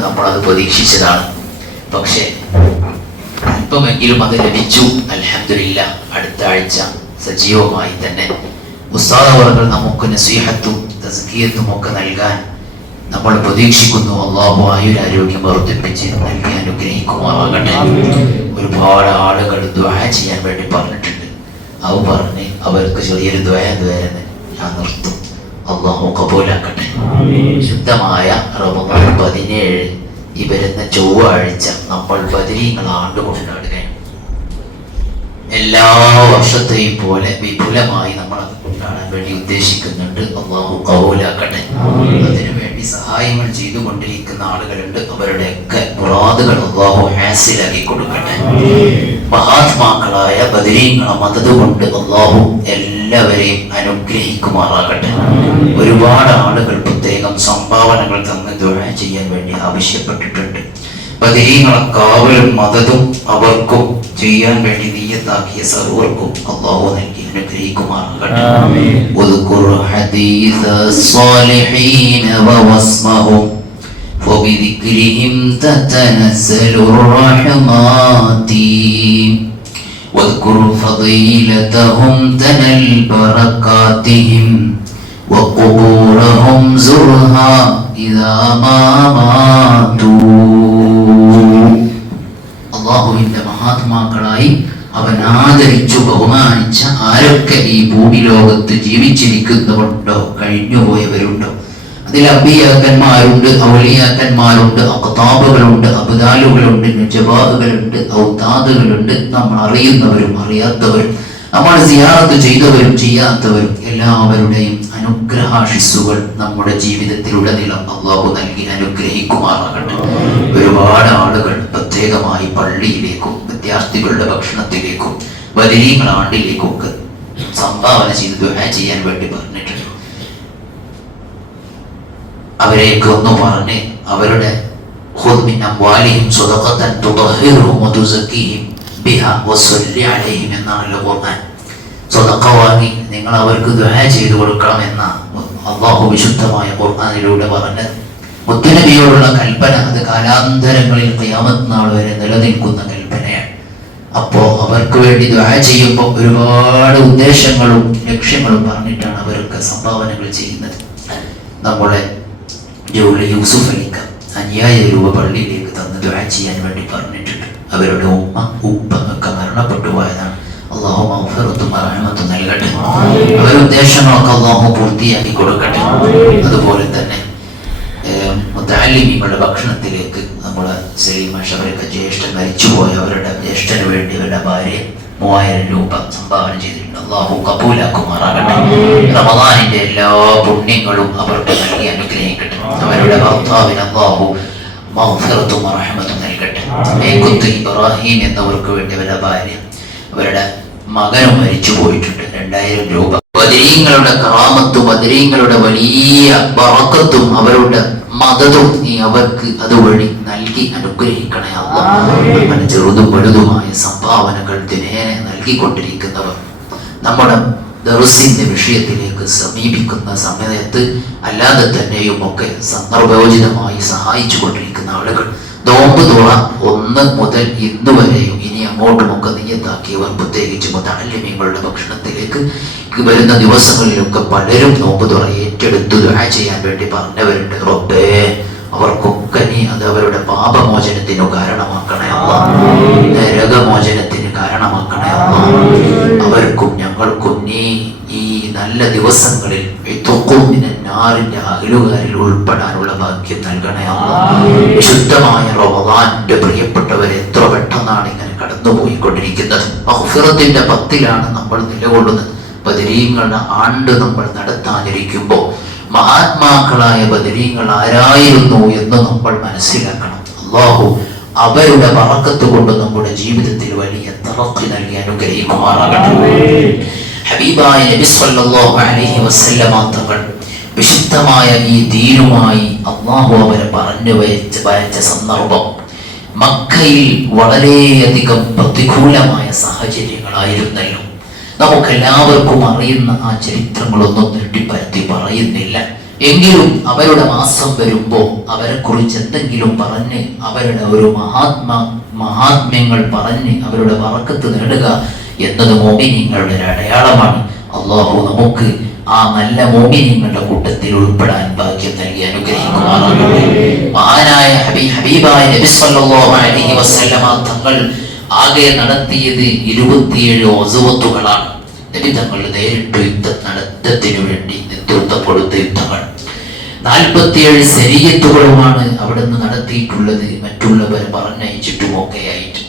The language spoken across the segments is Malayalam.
നമ്മളത് പ്രതീക്ഷിച്ചതാണ്. പക്ഷെ അല്പമെങ്കിലും അത് ലഭിച്ചു. അൽഹംദുലില്ലാഹ്. അടുത്ത ആഴ്ച സജീവമായി തന്നെ ഉസ്താദ് അവർകൾ നമുക്ക് നസീഹത്തും തസ്കിയത്തും ഒക്കെ നൽകാൻ നമ്മൾ പ്രതീക്ഷിക്കുന്നു. അല്ലാഹു ആയുരാരോഗ്യം വർദ്ധിപ്പിച്ച് നൽകി അനുഗ്രഹിക്കുമാറാകട്ടെ. ഒരുപാട് ആളുകൾ ദുആ ചെയ്യാൻ വേണ്ടി പറഞ്ഞിട്ടുണ്ട്. അവ പറഞ്ഞ് അവർക്ക് ചെറിയൊരു ദുആ ഞാൻ നിർത്തും. അല്ലാഹു കബൂലാക്കട്ടെ. ശുദ്ധമായ റമദാൻ 17 ഈ വരുന്ന ചൊവ്വാഴ്ച നമ്മൾ ബദരീങ്ങൾ ആണ്ട് കൊണ്ടാടുകയാണ്. എല്ലാ വർഷത്തെയും പോലെ വിപുലമായി നമ്മൾ അത് കൊണ്ടാടാൻ വേണ്ടി ഉദ്ദേശിക്കുന്നുണ്ട്. അല്ലാഹു കബൂലാക്കട്ടെ. അതിനുവേണ്ടി സഹായങ്ങൾ ചെയ്തുകൊണ്ടിരിക്കുന്ന ആളുകളുണ്ട്. അവരുടെയൊക്കെ മുറാദുകൾ അല്ലാഹു ഹാസിലാക്കി കൊടുക്കട്ടെ. മഹാത്മാക്കളായ ബദരീങ്ങളെ മദദ് കൊണ്ട് അല്ലാഹു എല്ലാവരെയും അനുഗ്രഹിക്കുമാറാകട്ടെ. ഒരുപാട് ആളുകൾ പ്രത്യേകം സംഭാവനകൾ തന്ന് ദുആ ചെയ്യാൻ വേണ്ടി ആവശ്യപ്പെട്ടിട്ടുണ്ട്. ബദരീങ്ങളെ കാവലും മദദും അവർക്കും ചെയ്യാൻ വേണ്ടി നിയ്യത്താക്കിയ സർവർക്കും അല്ലാഹു നൽകി അനുഗ്രഹിക്കുമാറാകട്ടെ. ഉദ്കുർ ഹദീസ സ്വാലിഹീന വവസ്മഹും ഫബിദിക്രിഹിം തതനസ്സലുർ റഹ്മാതി واذكر فضيلتهم تنل بركاتهم وقبورهم زرها إذا ما ماتوا. അല്ലാഹുവിന്റെ മഹാത്മാക്കളായി അവൻ ആദരിച്ചു ബഹുമാനിച്ച ആരൊക്കെ ഈ ഭൂമി ലോകത്ത് ജീവിച്ചിരിക്കുന്നവരുണ്ടോ, കഴിഞ്ഞുപോയവരുണ്ടോ, അതിൽ അമ്പിയാക്കന്മാരുണ്ട്, ഔലിയാക്കന്മാരുണ്ട്, അഖ്താബുകളുണ്ട്, അബ്ദാലുകളുണ്ട്, നുജബാഹുകളുണ്ട്, ഔതാദുകളുണ്ട്, നമ്മൾ അറിയുന്നവരും അറിയാത്തവരും, നമ്മൾ സിയാറത്ത് ചെയ്തവരും ചെയ്യാത്തവരും എല്ലാവരുടെയും അനുഗ്രഹാശിസ്സുകൾ നമ്മുടെ ജീവിതത്തിലുടനീളം അല്ലാഹു നൽകി അനുഗ്രഹിക്കുമാറാകട്ടെ. ഒരുപാട് ആളുകൾ പ്രത്യേകമായി പള്ളിയിലേക്കും വിദ്യാർത്ഥികളുടെ ഭക്ഷണത്തിലേക്കും ബദരീങ്ങൾ ആണ്ടിലേക്കും ഒക്കെ സംഭാവന ചെയ്ത് ദുആ ചെയ്യാൻ വേണ്ടി പറഞ്ഞിട്ടുണ്ട്. അവരെയൊക്കെ ഒന്ന് പറഞ്ഞ് അവരുടെ ഖുദ് മിൻ അംവാലിഹിം സദഖതൻ തുതഹിറുഹും വതുസക്കിഹിം ബിഹാ വസല്ലി അലൈഹിം എന്നാണല്ലോ ഖുർആൻ. സദഖ വാങ്ങി നിങ്ങൾ അവർക്ക് ദുആ ചെയ്തു കൊടുക്കണം എന്ന അല്ലാഹു വിശുദ്ധമായ ഖുർആനിലൂടെ പറഞ്ഞത്. മുത്തുനബിയോടുള്ള കൽപ്പന അത് കാലാന്തരങ്ങളിൽ ഖിയാമത്ത് നാൾ വരെ നിലനിൽക്കുന്ന കൽപ്പനയാണ്. അപ്പോൾ അവർക്ക് വേണ്ടി ദുആ ചെയ്യുമ്പോൾ ഒരുപാട് ഉദ്ദേശങ്ങളും ലക്ഷ്യങ്ങളും പറഞ്ഞിട്ടാണ് അവരൊക്കെ സംഭാവനകൾ ചെയ്യുന്നത്. നമ്മളെ ജോലി യൂസുഫ് അലിക്ക 5000 രൂപ പള്ളിയിലേക്ക് തന്ന് ദുആ ചെയ്യാൻ വേണ്ടി പറഞ്ഞിട്ടുണ്ട്. അവരുടെ ഉമ്മ ഉപ്പ ഒക്കെ മരണപ്പെട്ടു പോയതാണ്. അല്ലാഹു മഗ്ഫിറത്തും റഹ്മത്തും നൽകട്ടെ. അവരുടെ ഉദ്ദേശങ്ങളൊക്കെ അല്ലാഹു പൂർത്തിയാക്കി കൊടുക്കട്ടെ. അതുപോലെ തന്നെ മുതഅല്ലിമീങ്ങളുടെ ഭക്ഷണത്തിലേക്ക് നമ്മളെ സലീമ ഷബരക്ക ജ്യേഷ്ഠൻ മരിച്ചുപോയ അവരുടെ ജ്യേഷ്ഠന് വേണ്ടി അവരുടെ ഭാര്യ 3000 രൂപ സംഭാവന ചെയ്തിട്ടുണ്ട്. അല്ലാഹു കബൂലാക്കുമാറാകട്ടെ. റമദാനിന്റെ എല്ലാ പുണ്യങ്ങളും അവർക്ക് നൽകി അനുഗ്രഹിക്കട്ടെ. അവരുടെ ഭർത്താവിന് അല്ലാഹു മഗ്ഫിറത്തും റഹ്മത്തും നൽകട്ടെ. മേക്കുത്ത് ഇബ്രാഹിം എന്നവർക്ക് വേണ്ടി അവരുടെ ഭാര്യ അവരുടെ മകനും മരിച്ചു പോയിട്ടുണ്ട്. 2000 രൂപ. ബദരീങ്ങളുടെ കറാമത്തും ബദരീങ്ങളുടെ വലിയ ബറക്കത്തും അവരുടെ മദദും നീ അവർക്ക് അതുവഴി നൽകി അനുഗ്രഹിക്കണേ അല്ലാഹ്. അങ്ങനെ ചെറുതും വലുതുമായ സംഭാവനകൾ ദിനേന നൽകിക്കൊണ്ടിരിക്കുന്നവർ നമ്മുടെ ദർസിന്റെ വിഷയത്തിലേക്ക് സമീപിക്കുന്ന സമയത്ത് അല്ലാതെ തന്നെയും ഒക്കെ സന്ദർഭോചിതമായി സഹായിച്ചു കൊണ്ടിരിക്കുന്ന ആളുകൾ നോമ്പ് തുറ 1 മുതൽ ഇന്ന് വരെയും ഇനി അങ്ങോട്ടുമൊക്കെ നിയ്യത്താക്കിയവർ പ്രത്യേകിച്ച് മുതഅല്ലിമീങ്ങളുടെ ഭക്ഷണത്തിലേക്ക് വരുന്ന ദിവസങ്ങളിലൊക്കെ പലരും നോമ്പ് തുറ ഏറ്റെടുത്ത് ദുആ ചെയ്യാൻ വേണ്ടി പറഞ്ഞവരുണ്ട്. റബ്ബേ അവർക്കൊക്കെ നീ അത് അവരുടെ പാപമോചനത്തിന് കാരണമാക്കണേ അല്ലാഹ്. നരകമോചനത്തിന് കാരണമാക്കണേ അല്ലാഹ്. അവർക്കും ഞങ്ങൾക്കും നീ ഈ നല്ല ദിവസങ്ങളിൽ നാറിന്റെ അഹലുകാരിൽ ഉൾപ്പെടാനുള്ള ഭാഗ്യം നൽകണേ അല്ലാഹ്. വിശുദ്ധമായ റമദാന്റെ പ്രിയപ്പെട്ടവർ എത്ര പെട്ടെന്നാണ് ഇങ്ങനെ കടന്നുപോയിക്കൊണ്ടിരിക്കുന്നത്. മഗ്ഫിറത്തിന്റെ 10ലാണ് നമ്മൾ നിലകൊള്ളുന്നത്. ബദരീങ്ങളുടെ ആണ്ട് നമ്മൾ നടത്താനിരിക്കുമ്പോൾ മഹാത്മാക്കളായ ബദരീങ്ങൾ ആരായിരുന്നു എന്ന് നമ്മൾ മനസ്സിലാക്കണം. അല്ലാഹു അവരുടെ ബറക്കത്ത് കൊണ്ട് നമ്മുടെ ജീവിതത്തിൽ വലിയ തറഖി നൽകി അനുഗ്രഹിക്കുമാറാകട്ടെ. ഹബീബായ നബി സല്ലല്ലാഹു അലൈഹി വസല്ലമ തങ്ങൾ വിശുദ്ധമായ ഈ ദീനുമായി അല്ലാഹു അവരെ പറഞ്ഞു വരച്ച സന്ദർഭം മക്കയിൽ വളരെയധികം പ്രതികൂലമായ സാഹചര്യങ്ങളായിരുന്നല്ലോ. നമുക്കെല്ലാവർക്കും അറിയുന്ന ആ ചരിത്രങ്ങളൊന്നും നെട്ടിപ്പരത്തി പറയുന്നില്ല. എങ്കിലും അവരുടെ മാസം വരുമ്പോൾ അവരെ കുറിച്ച് എന്തെങ്കിലും പറഞ്ഞ് അവരുടെ ഒരു മഹാത്മ്യങ്ങൾ പറഞ്ഞ് അവരുടെ ബറക്കത്ത് നേടുക എന്നത് മോമിനീങ്ങളുടെ ഒരു അടയാളമാണ്. അള്ളാഹു നമുക്ക് ആ നല്ല മോമിനീങ്ങളുടെ കൂട്ടത്തിൽ ഉൾപ്പെടാൻ ഭാഗ്യം നൽകി അനുഗ്രഹിക്കുമാറാകട്ടെ. മഹാനായ ഹബീബായ നബി സല്ലല്ലാഹു അലൈഹി വസല്ലമ തങ്ങൾ ആകെ നടത്തിയത് 27 ഒസുവത്തുകളാണ്. നബി തങ്ങൾ നേരിട്ട് യുദ്ധത്തിന് വേണ്ടി നേതൃത്വം കൊടുത്ത യുദ്ധങ്ങൾ 47 ശരീഅത്തുകളുമാണ് അവിടെ നിന്ന് നടത്തിയിട്ടുള്ളത്. മറ്റുള്ളവരെ പറഞ്ഞയച്ചിട്ടുമൊക്കെ ആയിട്ട്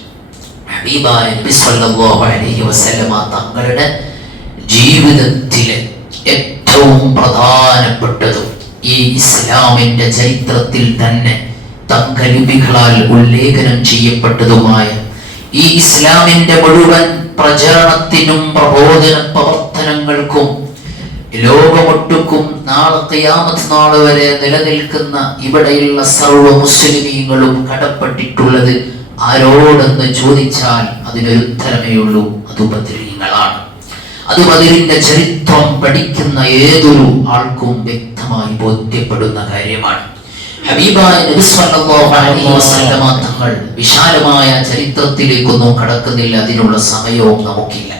ഹബീബായ നബി സല്ലല്ലാഹു അലൈഹി വസല്ലമ തങ്ങളുടെ ജീവിതത്തിലെ ഏറ്റവും പ്രധാനപ്പെട്ടതും ഈ ഇസ്ലാമിന്റെ ചരിത്രത്തിൽ തന്നെ തങ്കലിപികളാൽ ഉല്ലേഖനം ചെയ്യപ്പെട്ടതുമായ ഈ ഇസ്ലാമിന്റെ മുഴുവൻ പ്രചരണത്തിനും പ്രബോധന പ്രവർത്തനങ്ങൾക്കും ലോകമൊട്ടുക്കും നാളെ ഖിയാമത്ത് നാൾ വരെ നിലനിൽക്കുന്ന ഇവിടെയുള്ള സർവ്വ മുസ്ലിമീങ്ങളും കടപ്പെട്ടിട്ടുള്ളത് ആരോടെന്ന് ചോദിച്ചാൽ അതിനൊരു ഉത്തരമേ ഉള്ളൂ, അത് ബദരീങ്ങളാണ്. അത് ബദരിന്റെ ചരിത്രം പഠിക്കുന്ന ഏതൊരു ആൾക്കും വ്യക്തമായി ബോധ്യപ്പെടുന്ന കാര്യമാണ്. ഹബീബായ നബി സല്ലല്ലാഹു അലൈഹി വസല്ലമ തങ്ങൾ വിശാലമായ ചരിത്രത്തിലേക്കൊന്നും കടക്കുന്നില്ല, അതിനുള്ള സമയവും നമുക്കില്ല.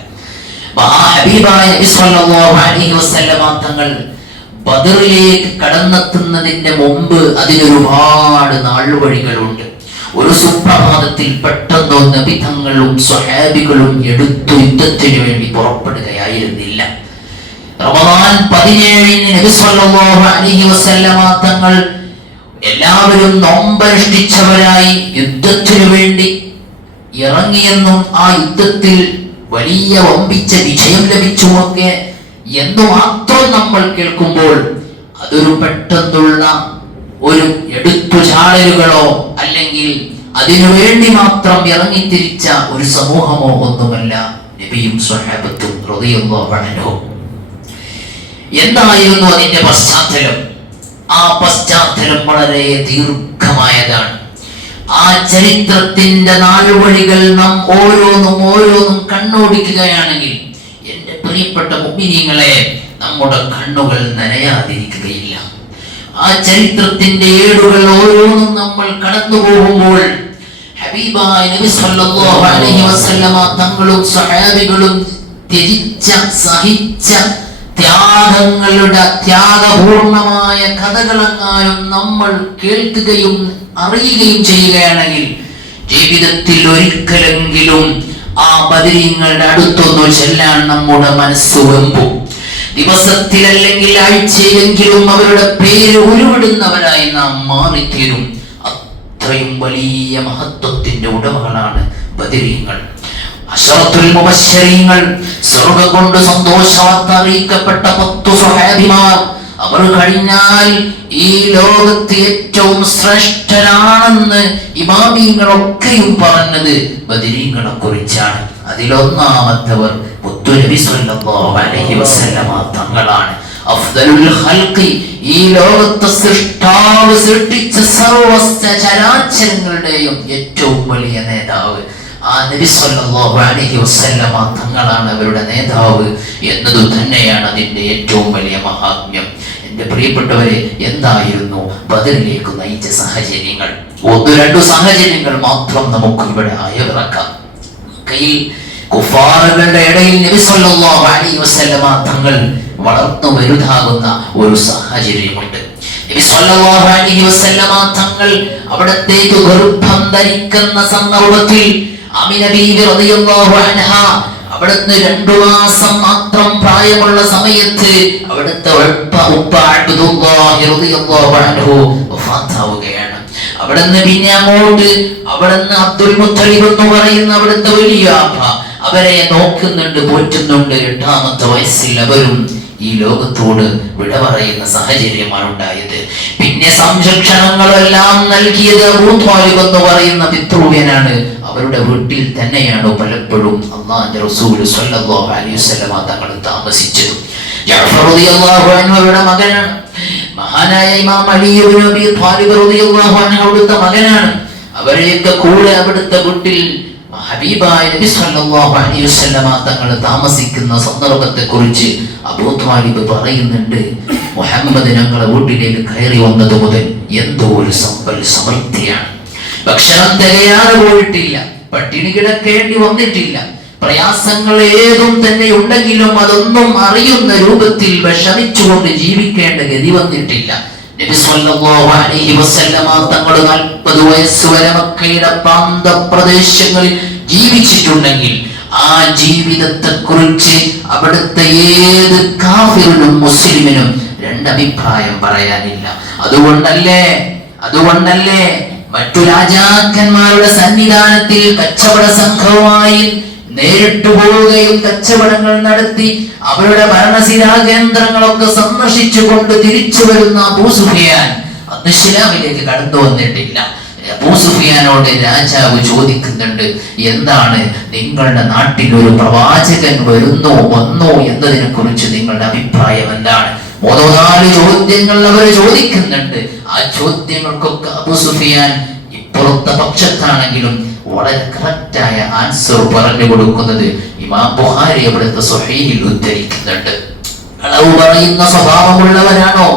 ഹബീബായ നബി സല്ലല്ലാഹു അലൈഹി വസല്ലമ തങ്ങൾ ബദറിലേക്ക് കടന്നെത്തുന്നതിന്റെ മുമ്പ് അതിനൊരുപാട് നാളുവഴികളുണ്ട്. ഒരു സുപ്രഭാതത്തിൽ പെട്ടെന്നോ നബി തങ്ങളും സ്വഹാബികളും എടുത്തു യുദ്ധത്തിന് വേണ്ടി പുറപ്പെടുകയായിരുന്നില്ല. റമദാൻ 17 നബി സല്ലല്ലാഹു അലൈഹി വസല്ലമ തങ്ങൾ എല്ലാവരും നോമ്പനുഷ്ഠിച്ചവരായി യുദ്ധത്തിനു വേണ്ടി ഇറങ്ങിയെന്നും ആ യുദ്ധത്തിൽ വലിയ വമ്പിച്ച വിജയം ലഭിച്ചുമൊക്കെ എന്ന് മാത്രം നമ്മൾ കേൾക്കുമ്പോൾ അതൊരു പെട്ടെന്നുള്ള ഒരു എടുത്തുചാടലുകളോ അല്ലെങ്കിൽ അതിനുവേണ്ടി മാത്രം ഇറങ്ങിത്തിരിച്ച ഒരു സമൂഹമോ ഒന്നുമല്ല നബിയും സ്വഹാബത്തും റളിയല്ലാഹു അൻഹും. എന്തായിരുന്നു അതിന്റെ പശ്ചാത്തലം? ആ പശ്ചാത്തലം വളരെ ദീർഘമായതാണ്. ആ ചരിത്രത്തിന്റെ നാലുവഴികൾ നാം ഓരോന്നും കണ്ണോടിക്കുകയാണെങ്കിൽ എന്റെ പ്രിയപ്പെട്ട മുഅ്മിനീങ്ങളെ, നമ്മുടെ കണ്ണുകൾ നനയാതിരിക്കുകയില്ല. ആ ചരിത്രത്തിന്റെ ഏടുകൾ ഓരോന്നും നമ്മൾ കടന്നു പോകുമ്പോൾ ഹബീബായ നബി സല്ലല്ലാഹു അലൈഹി വസല്ലമ തങ്ങളും സഹാബികളും ത്യജിച്ച സഹിച്ച ത്യാഗങ്ങളുടെ ത്യാഗപൂർണമായ കഥകളെങ്ങാനും നമ്മൾ കേൾക്കുകയും അറിയുകയും ചെയ്യുകയാണെങ്കിൽ ജീവിതത്തിൽ ഒരിക്കലെങ്കിലും ആ ബദരീങ്ങളുടെ അടുത്തൊന്നു ചെല്ലാൻ നമ്മുടെ മനസ്സ് വെമ്പും. ദിവസത്തിൽ അല്ലെങ്കിൽ ആഴ്ചയിലെങ്കിലും അവരുടെ പേര് ഉരുവിടുന്നവരായി നാം മാറിത്തീരും. അത്രയും വലിയ മഹത്വത്തിന്റെ ഉടമകളാണ് ബദരീങ്ങൾ. അശറത്തുൽ മുബശ്ശരീങ്ങൾ, സ്വർഗ്ഗം കൊണ്ട് സന്തോഷവാർത്ത അറിയിക്കപ്പെട്ട 10 സ്വഹാബിമാർ. അവർ കഴിഞ്ഞാൽ ഈ ലോകത്ത് ഏറ്റവും ശ്രേഷ്ഠനാണെന്ന് ഇമാമിങ്ങളൊക്കെയും പറഞ്ഞത് ബദരീങ്ങളെ കുറിച്ചാണ്. അതിലൊന്നാമത്തവർ മുത്തുനബി സല്ലല്ലാഹു അലൈഹി വസല്ലമ തങ്ങളാണ്. അഫ്ദലുൽ ഖൽഖി, ഈ ലോകത്തെ സൃഷ്ടാവ് സൃഷ്ടിച്ച സർവ്വ ചരാചരങ്ങളുടെയും ഏറ്റവും വലിയ നേതാവ് ആ നബി സല്ലല്ലാഹു അലൈഹി വസല്ലമ തങ്ങളാണ് അവരുടെ നേതാവ് എന്നത് തന്നെയാണ് അതിന്റെ ഏറ്റവും വലിയ മഹാത്മ്യം. എന്റെ പ്രിയപ്പെട്ടവരെ, എന്തായിരുന്നു ബദറിലേക്ക് നയിച്ച സാഹചര്യങ്ങൾ? 1-2 സാഹചര്യങ്ങൾ മാത്രം നമുക്ക് ഇവിടെ അയവിറക്കാം. കയ്യിൽ കുഫാറുകളുടെ ഇടയിൽ നബി സല്ലല്ലാഹു അലൈഹി വസല്ലമ തങ്ങൾ വളർന്നു വലുതാകുന്ന ഒരു സാഹചര്യമുണ്ട്. നബി സല്ലല്ലാഹു അലൈഹി വസല്ലമ തങ്ങൾ അവിടത്തേക്ക് ഗർഭം ധരിക്കുന്ന സന്ദർഭത്തിൽ ആമിന ബീവി റളിയല്ലാഹു അൻഹ അവിടുന്ന് 2 മാസം മാത്രം പ്രായമുള്ള സമയത്ത് അവിടുത്തെ ഉപ്പ അബ്ദുല്ലാഹി റളിയല്ലാഹു അൻഹു വഫാത്താവുകയാണ്. അവിടുന്ന് പിന്നെ അങ്ങോട്ട് അവിടുന്ന് അബ്ദുൽ മുത്തലിബ് എന്ന് പറയുന്ന അവിടുത്തെ വലിയ അവരെ നോക്കുന്നുണ്ട്, പോറ്റുന്നുണ്ട്. 8ാമത്തെ വയസ്സിൽ അവരും ഈ ലോകത്തോട് വിട പറയുന്ന സാഹചര്യമാണ് ഉണ്ടായത്. പിന്നെ സംരക്ഷണങ്ങളെല്ലാം നൽകിയത് അബൂ ത്വാലിബ് എന്ന് പറയുന്ന പിതൃവ്യനാണ്. അവരുടെ വീട്ടിൽ തന്നെയാണ് പലപ്പോഴും അല്ലാഹുവിന്റെ റസൂൽ സ്വല്ലല്ലാഹു അലൈഹി വസല്ലമ തങ്ങൾ താമസിച്ചത്. ജഅഫർ റളിയല്ലാഹു അൻഹു അവരുടെ മകനാണ്. മഹാനായ ഇമാം അലി ഇബ്നു അബീ ത്വാലിബ് റളിയല്ലാഹു അൻഹു അവിടുത്തെ മകനാണ്. അവരെയൊക്കെ കൂടെ അവിടുത്തെ വീട്ടിൽ ഹബീബായ നബി സല്ലല്ലാഹു അലൈഹി വസല്ലമ തങ്ങൾ താമസിക്കുന്ന സന്ദർഭത്തെക്കുറിച്ച് അബൂ ത്വാലിബ് പറയുന്നുണ്ട്, മുഹമ്മദ് ഞങ്ങളെ വീട്ടിലേക്ക് കയറി വന്നത് മുതൽ എന്തോ ഒരു സമൃദ്ധിയാണ്. ഭക്ഷണം തികയാതെ പോയിട്ടില്ല, പട്ടിണി കിടക്കേണ്ടി വന്നിട്ടില്ല, പ്രയാസങ്ങൾ ഏതും തന്നെ ഉണ്ടെങ്കിലും അതൊന്നും അറിയുന്ന രൂപത്തിൽ വിഷമിച്ചുകൊണ്ട് ജീവിക്കേണ്ട ഗതി വന്നിട്ടില്ല. നബി സല്ലല്ലാഹു അലൈഹി വസല്ലമ തങ്ങൾ 40 വയസ്സ് വരെ മക്കയുടെ പ്രാന്തപ്രദേശങ്ങളിൽ ജീവിച്ചിട്ടുണ്ടെങ്കിൽ ആ ജീവിതത്തെക്കുറിച്ച് അവിടുത്തെ ഏത് കാഫിറിനും മുസ്ലിമിനും രണ്ടഭിപ്രായം പറയാനില്ല. അതുകൊണ്ടല്ലേ മറ്റു രാജാക്കന്മാരുടെ സന്നിധാനത്തിൽ കച്ചവട സംഘവുമായി നേരിട്ട് പോവുകയും കച്ചവടങ്ങൾ നടത്തി അവരുടെ ഭരണസിരാ കേന്ദ്രങ്ങളൊക്കെ സന്ദർശിച്ചുകൊണ്ട് തിരിച്ചു വരുന്ന അബൂ സുഫിയാൻ അന്ന് ഇസ്ലാമിലേക്ക് കടന്നു വന്നിട്ടില്ല. അബൂ സുഫിയാനോട് രാജാവ് ചോദിക്കുന്നുണ്ട്, എന്താണ് നിങ്ങളുടെ നാട്ടിൽ ഒരു പ്രവാചകൻ വന്നോ എന്നതിനെ കുറിച്ച് നിങ്ങളുടെ അഭിപ്രായം എന്താണ്? 3-4 ചോദ്യങ്ങൾ അവർ ചോദിക്കുന്നുണ്ട്. ആ ചോദ്യങ്ങൾക്കൊക്കെ അബൂ സുഫിയാൻ ഇപ്പുറത്തെ പക്ഷത്താണെങ്കിലും വളരെ കറക്റ്റായ ആൻസർ പറഞ്ഞു കൊടുക്കുന്നത് ഇമാം ബുഖാരി അവിടുത്തെ സ്വഹീഹിൽ ഉദ്ധരിക്കുന്നുണ്ട്. കളവ് പറയുന്ന സ്വഭാവമുള്ളവരാണോ?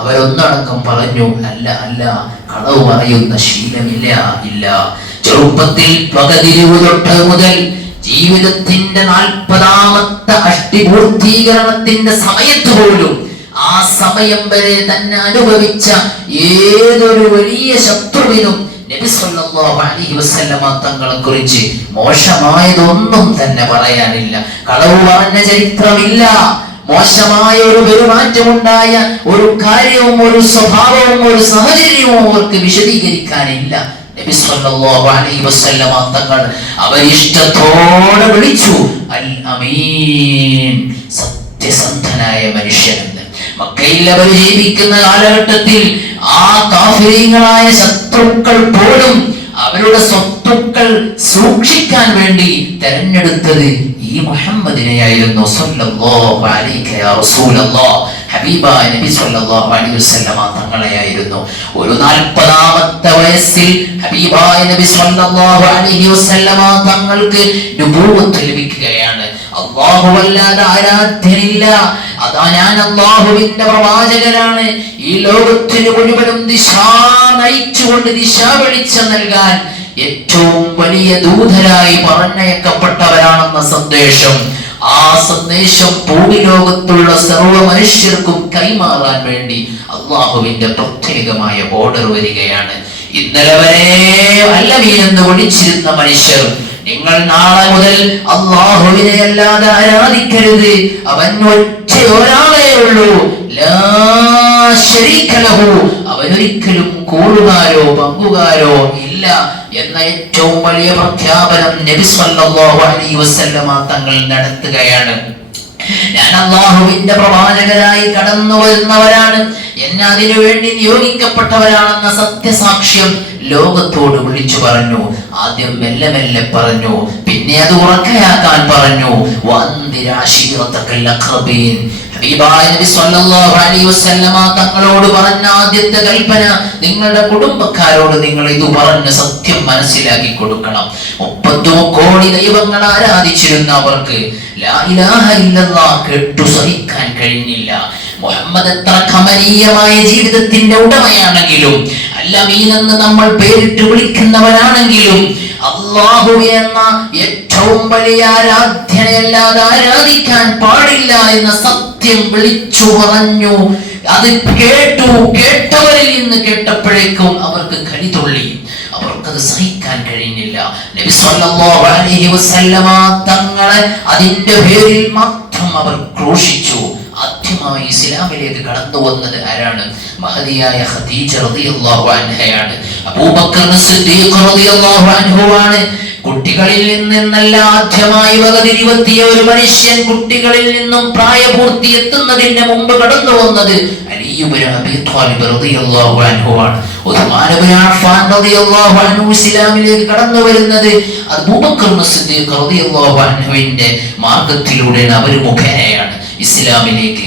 അവരൊന്നടക്കം പറഞ്ഞു, അല്ല, കളവ് പറയുന്ന ശീലമില്ല. ചെറുപ്പത്തിൽ പകതിരിവ് തൊട്ട് മുതൽ ജീവിതത്തിന്റെ 40ാമത്തെ അഷ്ടിപൂർത്തീകരണത്തിന്റെ സമയത്ത് പോലും ആ സമയം വരെ തന്നെ അനുഭവിച്ച ഏതൊരു വലിയ ശത്രുവിനും നബി സല്ലല്ലാഹു അലൈഹി വസല്ലമ തങ്ങളെ കുറിച്ച് മോശമായതൊന്നും തന്നെ പറയാനില്ല. കളവ് പറഞ്ഞ ചരിത്രമില്ല. മോശമായ ഒരു പെരുമാറ്റമുണ്ടായ ഒരു കാര്യവും ഒരു സ്വഭാവവും ഒരു സാഹചര്യവും അവർക്ക് വിശദീകരിക്കാനില്ല. നബി സല്ലല്ലാഹു അലൈഹി വസല്ലമ തങ്ങൾ അവരിഷ്ടത്തോടെ വിളിച്ചു അൽ അമീൻ, സത്യസന്ധനായ മനുഷ്യനെന്ന്. മക്കയിൽ അവർ ജീവിക്കുന്ന കാലഘട്ടത്തിൽ ആ കാഫിരീങ്ങളായ ശത്രുക്കൾ പോലും അവരുടെ സ്വത്തുക്കൾ സൂക്ഷിക്കാൻ വേണ്ടി തെരഞ്ഞെടുത്തത് ഈ മുഹമ്മദിനെയായിരുന്നു. സല്ലല്ലാഹു അലൈഹി യാ റസൂലല്ലാഹ്, ഹബീബായ നബി സല്ലല്ലാഹു അലൈഹി വസല്ലമ തങ്ങളെയായിരുന്നു. ഒരു 40ാമത്തെ വയസ്സിൽ ഹബീബായ നബി സല്ലല്ലാഹു അലൈഹി വസല്ലമ തങ്ങൾക്ക് നബുവത്ത് ലഭിക്കുകയാണ്. അല്ലാഹുവല്ലാതെ ആരാധ്യനില്ല, അതാ ഞാൻ അല്ലാഹുവിന്റെ പ്രവാചകനാണ്, ഈ ലോകത്തിന് മുഴുവനും ദിശ നയിച്ചുകൊണ്ട് ദിശാ വെളിച്ചം നൽകാൻ ഏറ്റവും വലിയ ദൂതരായി പറഞ്ഞയക്കപ്പെട്ടവരാണെന്ന സന്ദേശം, ആ സന്ദേശം ഭൂമിലോകത്തുള്ള സർവ്വ മനുഷ്യർക്കും കൈമാറാൻ വേണ്ടി അള്ളാഹുവിന്റെ പ്രത്യേകമായ ഓർഡർ വരികയാണ്. ഇന്നലെ വരെ അല്ലമീനെന്ന് വിളിച്ചിരുന്ന മനുഷ്യർ, നിങ്ങൾ നാളെ മുതൽ അല്ലാഹുവിനെ അല്ലാതെ ആരാധിക്കരുത്, അവൻ ഒറ്റയൊരാളേ ഉള്ളൂ, ലാ ശരീക ലഹു, അവനൊരിക്കലും കൂറുകാരോ പങ്കുകാരോ ഇല്ല എന്ന ഏറ്റവും വലിയ പ്രഖ്യാപനം നബി സല്ലല്ലാഹു അലൈഹി വസല്ലമ തങ്ങൾ നടത്തുകയാണ്. ഞാൻ അല്ലാഹുവിന്റെ പ്രവാചകരായി കടന്നു വരുന്നവരാണ്, എന്നെ അതിനു വേണ്ടി നിയോഗിക്കപ്പെട്ടവരാണെന്ന സത്യസാക്ഷ്യം ലോകത്തോട് വിളിച്ചു പറഞ്ഞു. ആദ്യം മെല്ലെ മെല്ലെ പറഞ്ഞു, പിന്നെ അത് ഉറക്കയാക്കാൻ പറഞ്ഞു. ഹബീബായ നബി സല്ലല്ലാഹു അലൈഹി വസല്ലമ തങ്ങളോട് പറഞ്ഞ ആദ്യത്തെ കൽപ്പന, നിങ്ങളുടെ കുടുംബക്കാരോട് നിങ്ങൾ ഇത് പറഞ്ഞ് സത്യം മനസ്സിലാക്കി കൊടുക്കണം. 30 കോടി ദൈവങ്ങൾ ആരാധിച്ചിരുന്ന അവർക്ക് ലാ ഇലാഹ ഇല്ലല്ലാഹ് കേട്ടു സഹിക്കാൻ കഴിഞ്ഞില്ല. മുഹമ്മദ് എത്ര കമനീയമായ ജീവിതത്തിന്റെ ഉടമയാണെങ്കിലും, അല്ലമീൻ എന്ന് നമ്മൾ പേരിട്ട് വിളിക്കുന്നവരാണെങ്കിലും, അല്ലാഹു എന്ന ഏറ്റവും വലിയ ആരാധ്യനയല്ലാതെ ആരാധിക്കാൻ പാടില്ല എന്ന സത്യം വിളിച്ചു പറഞ്ഞു. അത് കേട്ടവരിൽ നിന്ന് കേട്ടപ്പോഴേക്കും അവർക്ക് കലിതുള്ളി, അവർക്കത് സഹിക്കാൻ കഴിഞ്ഞില്ല. നബി സല്ലല്ലാഹു അലൈഹി വസല്ലമ തങ്ങളെ അതിന്റെ പേരിൽ മാത്രം അവർ ക്രൂശിച്ചു. ആദ്യമായി ഇസ്ലാമിലേക്ക് കടന്നു വന്നത് ആരാണ്? മഹദിയായ ഖദീജ റളിയല്ലാഹു അൻഹയാണ്. അബൂബക്കർ സിദ്ദീഖ് റളിയല്ലാഹു അൻഹുവാണ്. കുട്ടികളിൽ നിന്നല്ല ആദ്യമായി വകതിരിവെത്തിയ ഒരു മനുഷ്യൻ കുട്ടികളിൽ നിന്നും പ്രായപൂർത്തി എത്തുന്നതിന് മുമ്പ് കടന്നു വന്നത് അലി ഇബ്നു അബീ ത്വാലിബ് റളിയല്ലാഹു അൻഹുവാണ്. ഉസ്മാൻ ഇബ്നു അഫ്ഫാൻ റളിയല്ലാഹു അൻഹു ഇസ്ലാമിലേക്ക് കടന്നു വരുന്നത് അബൂബക്കർ സിദ്ദീഖ് റളിയല്ലാഹു അൻഹുവിന്റെ മാർഗത്തിലൂടെയാണ്, അവർ മുഖേനയാണ് ഇസ്ലാമിലേക്ക്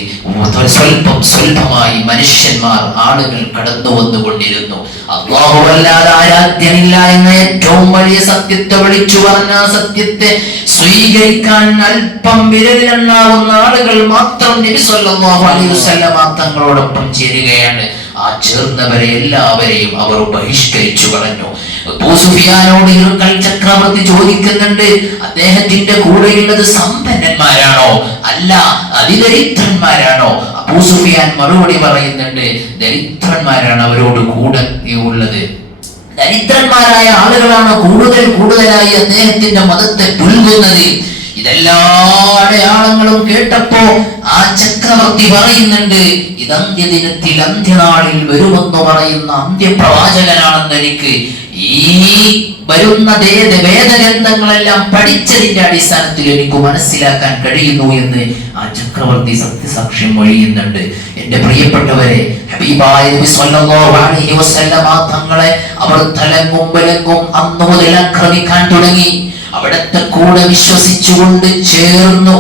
സ്വല്പമായി മനുഷ്യന്മാർ ആളുകൾ കടന്നു വന്നുകൊണ്ടിരുന്നു. അല്ലാഹുവല്ലാതെ ആരാധ്യനില്ല എന്ന ഏറ്റവും വലിയ സത്യത്തെ വിളിച്ചു പറഞ്ഞ സത്യത്തെ സ്വീകരിക്കാൻ അല്പം വിരലിലെണ്ണാവുന്ന ആളുകൾ മാത്രം നബി സല്ലല്ലാഹു അലൈഹി വസല്ലമ തങ്ങളോടൊപ്പം ചേരുകയാണ്. ആ ചേർന്നവരെ എല്ലാവരെയും അവർ ബഹിഷ്കരിച്ചു കളഞ്ഞു. അബൂ സുഫിയാനോട് ഇർക്കൽ ചക്രവർത്തി ചോദിക്കുന്നുണ്ട്, അദ്ദേഹത്തിന്റെ കൂടെയുള്ളത് സമ്പന്നന്മാരാണോ അല്ല അതിദരിദ്രന്മാരാണോ? അബൂ സുഫിയാൻ മറുപടി പറയുന്നുണ്ട്, ദരിദ്രന്മാരാണ് അവരോട് കൂടെ ഉള്ളത്. ദരിദ്രന്മാരായ ആളുകളാണ് കൂടുതലായി അദ്ദേഹത്തിന്റെ മതത്തെ പുൽകുന്നത്. ഇതെല്ലാ അടയാളങ്ങളും കേട്ടപ്പോ ആ ചക്രവർത്തി പറയുന്നുണ്ട്, ഇത് അന്ത്യദിനത്തിൽ അന്ത്യനാളിൽ വരുമെന്ന് പറയുന്ന അന്ത്യപ്രവാചകനാണെന്ന് എനിക്ക് ഈ വരുന്ന വേദഗ്രന്ഥങ്ങളെല്ലാം പഠിച്ചതിന്റെ അടിസ്ഥാനത്തിൽ എനിക്ക് മനസ്സിലാക്കാൻ കഴിയുന്നു എന്ന് ആ ചക്രവർത്തി സത്യസാക്ഷ്യം മൊഴിയുന്നുണ്ട്. എന്റെ പ്രിയപ്പെട്ടവരെ, ഹബീബായ നബി സല്ലല്ലാഹു അലൈഹി വസല്ലമ തങ്ങളെ അവർ തലങ്ങും വിലങ്ങും അന്നു മുതൽ ആക്രമിക്കാൻ തുടങ്ങി. അവിടത്തെ കൂടെ വിശ്വസിച്ചുകൊണ്ട്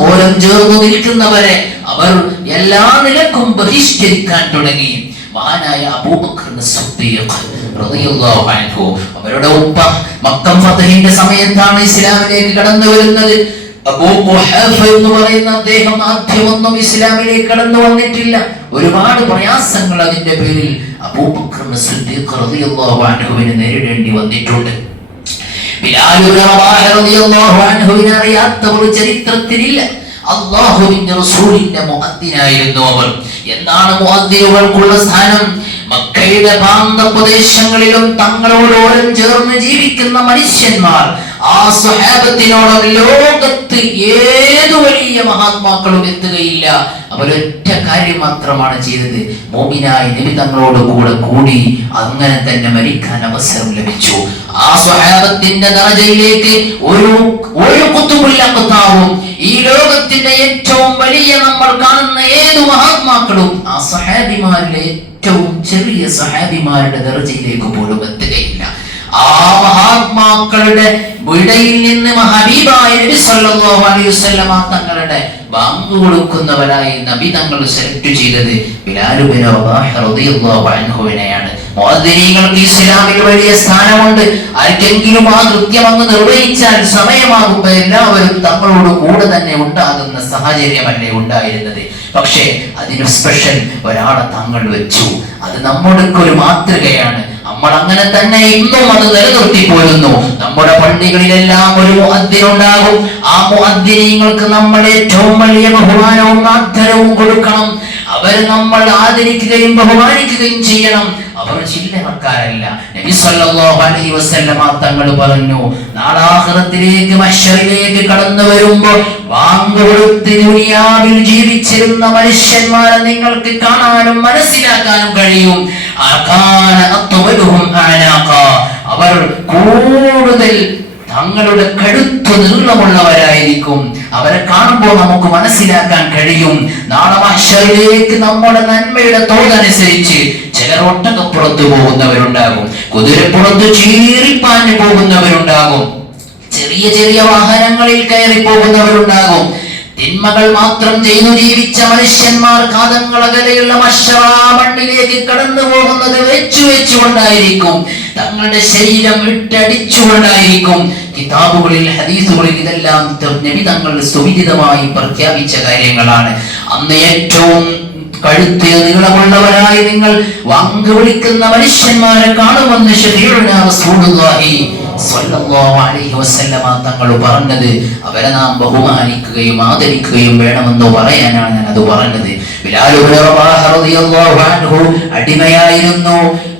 ഓരം ചേർന്നു നിൽക്കുന്നവരെ അവർ എല്ലാ നിലക്കും ബഹിഷ്കരിക്കാൻ തുടങ്ങി. മഹാനായ അബൂബക്കർ സിദ്ദീഖ് റളിയല്ലാഹു അൻഹു, അവരുടെ ഉപ്പ മക്ക ഫതഹിന്റെ സമയത്താണ് ഇസ്ലാമിലേക്ക് കടന്നു വരുന്നത്. അബൂ ഖുഹാഫ എന്ന് പറയുന്ന അദ്ദേഹം ആദ്യമൊന്നും ഇസ്ലാമിലേക്ക് കടന്നു വന്നിട്ടില്ല. ഒരുപാട് പ്രയാസങ്ങൾ അതിന്റെ പേരിൽ അബൂബക്കർ സിദ്ദീഖ് റളിയല്ലാഹു അൻഹുവിനെ നേരിടേണ്ടി വന്നിട്ടുണ്ട്. ബിലാൽ റളിയല്ലാഹു റളിയല്ലാഹു അൻഹുവിനെ അറിയാത്തവർ ചരിത്രത്തിലില്ല. അല്ലാഹുവിന്റെ റസൂലിന്റെ മുഅദ്ദിനായിരുന്നു അവർ. എന്താണ് മുഅദ്ദിനുകൾക്കുള്ള സ്ഥാനം? മക്കയുടെ പ്രാന്തപ്രദേശങ്ങളിലും തങ്ങളോട് ഓരം ചേർന്ന് ജീവിക്കുന്ന മനുഷ്യന്മാർ ആ സ്വഹാബത്തിനോട് ലോകത്ത് ഏതു വലിയ മഹാത്മാക്കളും എത്തുകയില്ല. അവരൊറ്റ കാര്യം മാത്രമാണ് ചെയ്തത്, മോമിനായ നബി തങ്ങളോട് കൂടി അങ്ങനെ തന്നെ മരിക്കാൻ അവസരം ലഭിച്ചു. ആ സ്വഹാബത്തിന്റെ ദറജയിലേക്ക് ഒരു കുത്തുബുൽ അഖ്താബും ഈ ലോകത്തിന്റെ ഏറ്റവും വലിയ നമ്മൾ കാണുന്ന ഏതു മഹാത്മാക്കളും ആ സ്വഹാബിമാരിലെ ഏറ്റവും ചെറിയ സ്വഹാബിമാരുടെ ദറജയിലേക്ക് പോലും എത്തുകയില്ല. ആ മഹാത്മാക്കളുടെ ഇടയിൽ നിന്ന് ഹബീബായ നബി സല്ലല്ലാഹു അലൈഹി വസല്ലമ തങ്ങളുടെ ബാങ്ക് കൊടുക്കുന്നവരായി നബി തങ്ങൾ സെലക്ട് ചെയ്തത് ബിലാൽ ഇബ്നു റബാഹ് റളിയല്ലാഹു അൻഹുവിനെയാണ്. മുഅദ്ദിനീങ്ങൾക്ക് ഇസ്ലാമിൽ വലിയ സ്ഥാനമുണ്ട്. ആർക്കെങ്കിലും ആ കൃത്യം അങ്ങ് നിർവഹിച്ചാൽ സമയമാകുമ്പോൾ എല്ലാവരും തങ്ങളോട് കൂടെ തന്നെ ഉണ്ടാകുന്ന സാഹചര്യമല്ലേ ഉണ്ടായിരുന്നത്. പക്ഷേ അതിന് സ്പെഷ്യൽ ഒരാളെ തങ്ങൾ വെച്ചു. അത് നമ്മുടെ ഒരു മാതൃകയാണ്. നമ്മൾ അങ്ങനെ തന്നെ ഇന്നും അത് നിലനിർത്തി പോരുന്നു. നമ്മുടെ പള്ളികളിലെല്ലാം ഒരു മുഅദ്ദിനുണ്ടാകും. ആ മുഅദ്ദിനീങ്ങൾക്ക് നമ്മൾ ഏറ്റവും വലിയ ബഹുമാനവും ആദരവും കൊടുക്കണം. അവരെ നമ്മൾ ആദരിക്കുകയും ബഹുമാനിക്കുകയും ചെയ്യണം. അവർ ചില്ലറക്കാരല്ല. നബി സല്ലല്ലാഹു അലൈഹി വസല്ലമ തങ്ങൾ പറഞ്ഞു, നാളെ ആഖിറത്തിലേക്ക് മഹ്ശറിലേക്ക് കടന്നു വരുമ്പോൾ ബാങ്ക് കൊടുത്ത് ദുനിയാവിൽ ജീവിച്ചിരുന്ന മനുഷ്യന്മാരെ നിങ്ങൾക്ക് കാണാനും മനസ്സിലാക്കാനും കഴിയും. അവർ കൂടുതൽ തങ്ങളുടെ കടുത്തു നീളമുള്ളവരായിരിക്കും. അവരെ കാണുമ്പോൾ നമുക്ക് മനസ്സിലാക്കാൻ കഴിയും. നാളെ മഹ്ശറിലേക്ക് നമ്മുടെ നന്മയുടെ തോതനുസരിച്ച് ചിലർ ഒട്ടകപ്പുറത്ത് പോകുന്നവരുണ്ടാകും, കുതിരപ്പുറത്ത് ചീറിപ്പാഞ്ഞു പോകുന്നവരുണ്ടാകും, ചെറിയ വാഹനങ്ങളിൽ കയറി പോകുന്നവരുണ്ടാകും. തിന്മകൾ മാത്രം ചെയ്തു ജീവിച്ച മനുഷ്യന്മാർ കാതങ്ങളകലെയുള്ള മണ്ണിലേക്ക് കടന്നു പോകുന്നത് വെച്ചുകൊണ്ടായിരിക്കും. തങ്ങളുടെ ശരീരം ഇട്ടടിച്ചുകൊണ്ടായിരിക്കും. കിതാബുകളിൽ ഹദീസുകളിൽ ഇതെല്ലാം നബി തങ്ങൾ സുവിദിതമായി പ്രഖ്യാപിച്ച കാര്യങ്ങളാണ്. അന്ന് ഏറ്റവും കഴുത്ത് നീളമുള്ളവരായി നിങ്ങൾ വാങ്ക് വിളിക്കുന്ന മനുഷ്യന്മാരെ കാണുമെന്ന് ശഫീഉനാ റസൂലുള്ളാഹി സ്വല്ലല്ലാഹു അലൈഹി വസല്ലമ തങ്ങൾ പറഞ്ഞത് അവരെ നാം ബഹുമാനിക്കുകയും ആദരിക്കുകയും വേണമെന്ന് പറയാനാണ് ഞാൻ അത് പറഞ്ഞത്. ബിലാൽ ഇബ്നു റബാഹ് റളിയല്ലാഹു അൻഹു അടിമയായിരുന്നു.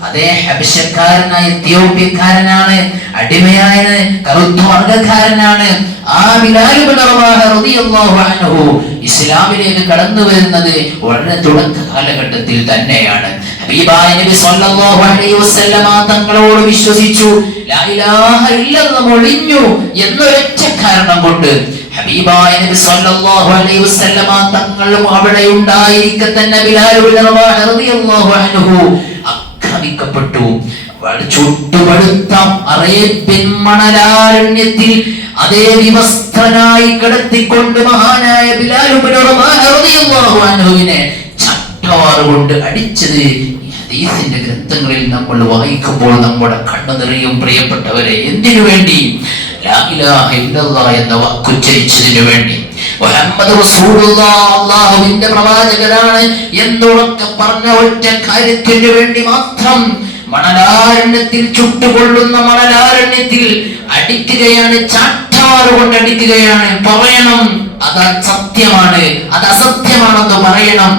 അതേ ഹബശക്കാരനായ എത്യോപ്യക്കാരനാണ്, അടിമയായ കറുത്ത വർഗ്ഗക്കാരനാണ്. ആ ബിലാൽ ഇബ്നു റബാഹ് റളിയല്ലാഹു അൻഹു ഇസ്ലാമിലേക്ക് കടന്നു വരുന്നത് വളരെ തുടക്ക കാലഘട്ടത്തിൽ തന്നെയാണ്. ഹബീബായ നബി സല്ലല്ലാഹു അലൈഹി വസല്ലമ തങ്ങളോട് വിശ്വസിച്ചു, ലാ ഇലാഹ ഇല്ലല്ലാഹ് ഒളിഞ്ഞു എന്നൊരൊറ്റ കാരണം കൊണ്ട് ഹബീബായ നബി സല്ലല്ലാഹു അലൈഹി വസല്ലമ തങ്ങളും അവിടെ ഉണ്ടായിരിക്കെ തന്നെ ബിലാൽ ഇബ്നു റബാഹ് റളിയല്ലാഹു അൻഹു ആക്രമിക്കപ്പെട്ടു. ചുട്ടുപഴുത്ത അറേബ്യൻ മണലാരണ്യത്തിൽ അതേ വ്യവസ്ഥ സ്വസ്ഥനായി കിടത്തിക്കൊണ്ട് മഹാനായ ബിലാൽ ഇബ്നു റബാഹ റളിയല്ലാഹു അൻഹുവിനെ ചട്ടവാറുകൊണ്ട് അടിച്ചത് ഹദീസിന്റെ ഗ്രന്ഥങ്ങളിൽ നമ്മൾ വായിക്കുമ്പോൾ നമ്മുടെ കണ്ണു നിറയും. പ്രിയപ്പെട്ടവരെ, എന്തിനു വേണ്ടി? ലാ ഇലാഹ ഇല്ലല്ലാഹ് എന്ന വാക്ക് ഉച്ചരിച്ചതിനു വേണ്ടി. മുഹമ്മദ് റസൂലുള്ളാഹ് അല്ലാഹുവിന്റെ പ്രവാചകനാണ് എന്നുറക്കെ പറഞ്ഞ ഒറ്റ കാര്യത്തിന് വേണ്ടി മാത്രം മണലാരണ്യത്തിൽ, ചുട്ടുകൊള്ളുന്ന മണലാരണ്യത്തിൽ അടിക്കുകയാണ്, ചാട്ടാറ് കൊണ്ട് അടിക്കുകയാണ്. പറയണം അത് സത്യമാണ്, അത് അസത്യമാണെന്ന് പറയണം.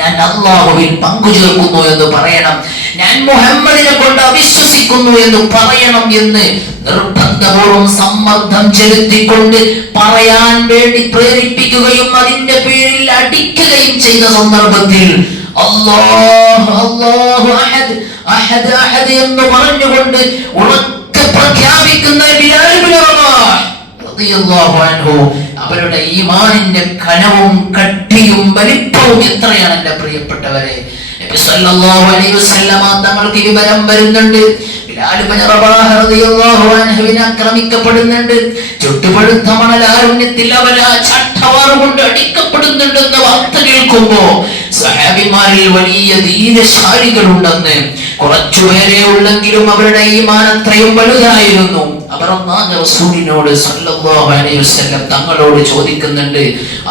ഞാൻ അല്ലാഹുവിൽ പങ്കുചേർക്കുന്നു എന്ന് പറയണം. ഞാൻ മുഹമ്മദിനെ കൊണ്ട് അവിശ്വസിക്കുന്നു എന്ന് പറയണം എന്ന് നിർബന്ധപൂർവ്വം സമ്മർദ്ദം ചെലുത്തിക്കൊണ്ട് പറയാൻ വേണ്ടി പ്രേരിപ്പിക്കുകയും അതിന്റെ പേരിൽ അടിക്കുകയും ചെയ്ത സന്ദർഭത്തിൽ അല്ലാഹു അല്ലാഹു അഹദ് അഹദ് അഹദ് എന്ന് പറഞ്ഞുകൊണ്ട് ഉറക്കെ പ്രഖ്യാപിക്കുന്ന ബിലാൽ ഇബ്നു റബാഹ് റളിയല്ലാഹു അൻഹു, അവരുടെ ഈമാനിന്റെ കനവും കട്ടിയും വലിപ്പവും എത്രയാണ് എന്റെ പ്രിയപ്പെട്ടവരെ. നബി സല്ലല്ലാഹു അലൈഹി വസല്ലമ തങ്ങൾക്ക് വിവരം വരുന്നുണ്ട്, ബിലാൽ ഇബ്നു റബാഹ് റളിയല്ലാഹു അൻഹുവിനെ ആക്രമിക്കപ്പെടുന്നുണ്ട്, ചുട്ടുപഴുത്ത മണലാരണ്യത്തിൽ അവർ ചട്ടവാറ് കൊണ്ട് അടിക്കപ്പെടുന്നുണ്ടെന്ന് വാർത്ത കേൾക്കുമ്പോ സഹാബിമാരിൽ വലിയ ധീരശാലികളുണ്ടെന്ന്, കുറച്ചുപേരെ ഉള്ളെങ്കിലും അവരുടെ ഈമാൻ അത്രയും വലുതായിരുന്നു. അവർ അല്ലാഹുവിന്റെ റസൂലിനോട് സല്ലല്ലാഹു അലൈഹി വസല്ലം തങ്ങളോട് ചോദിക്കുന്നുണ്ട്,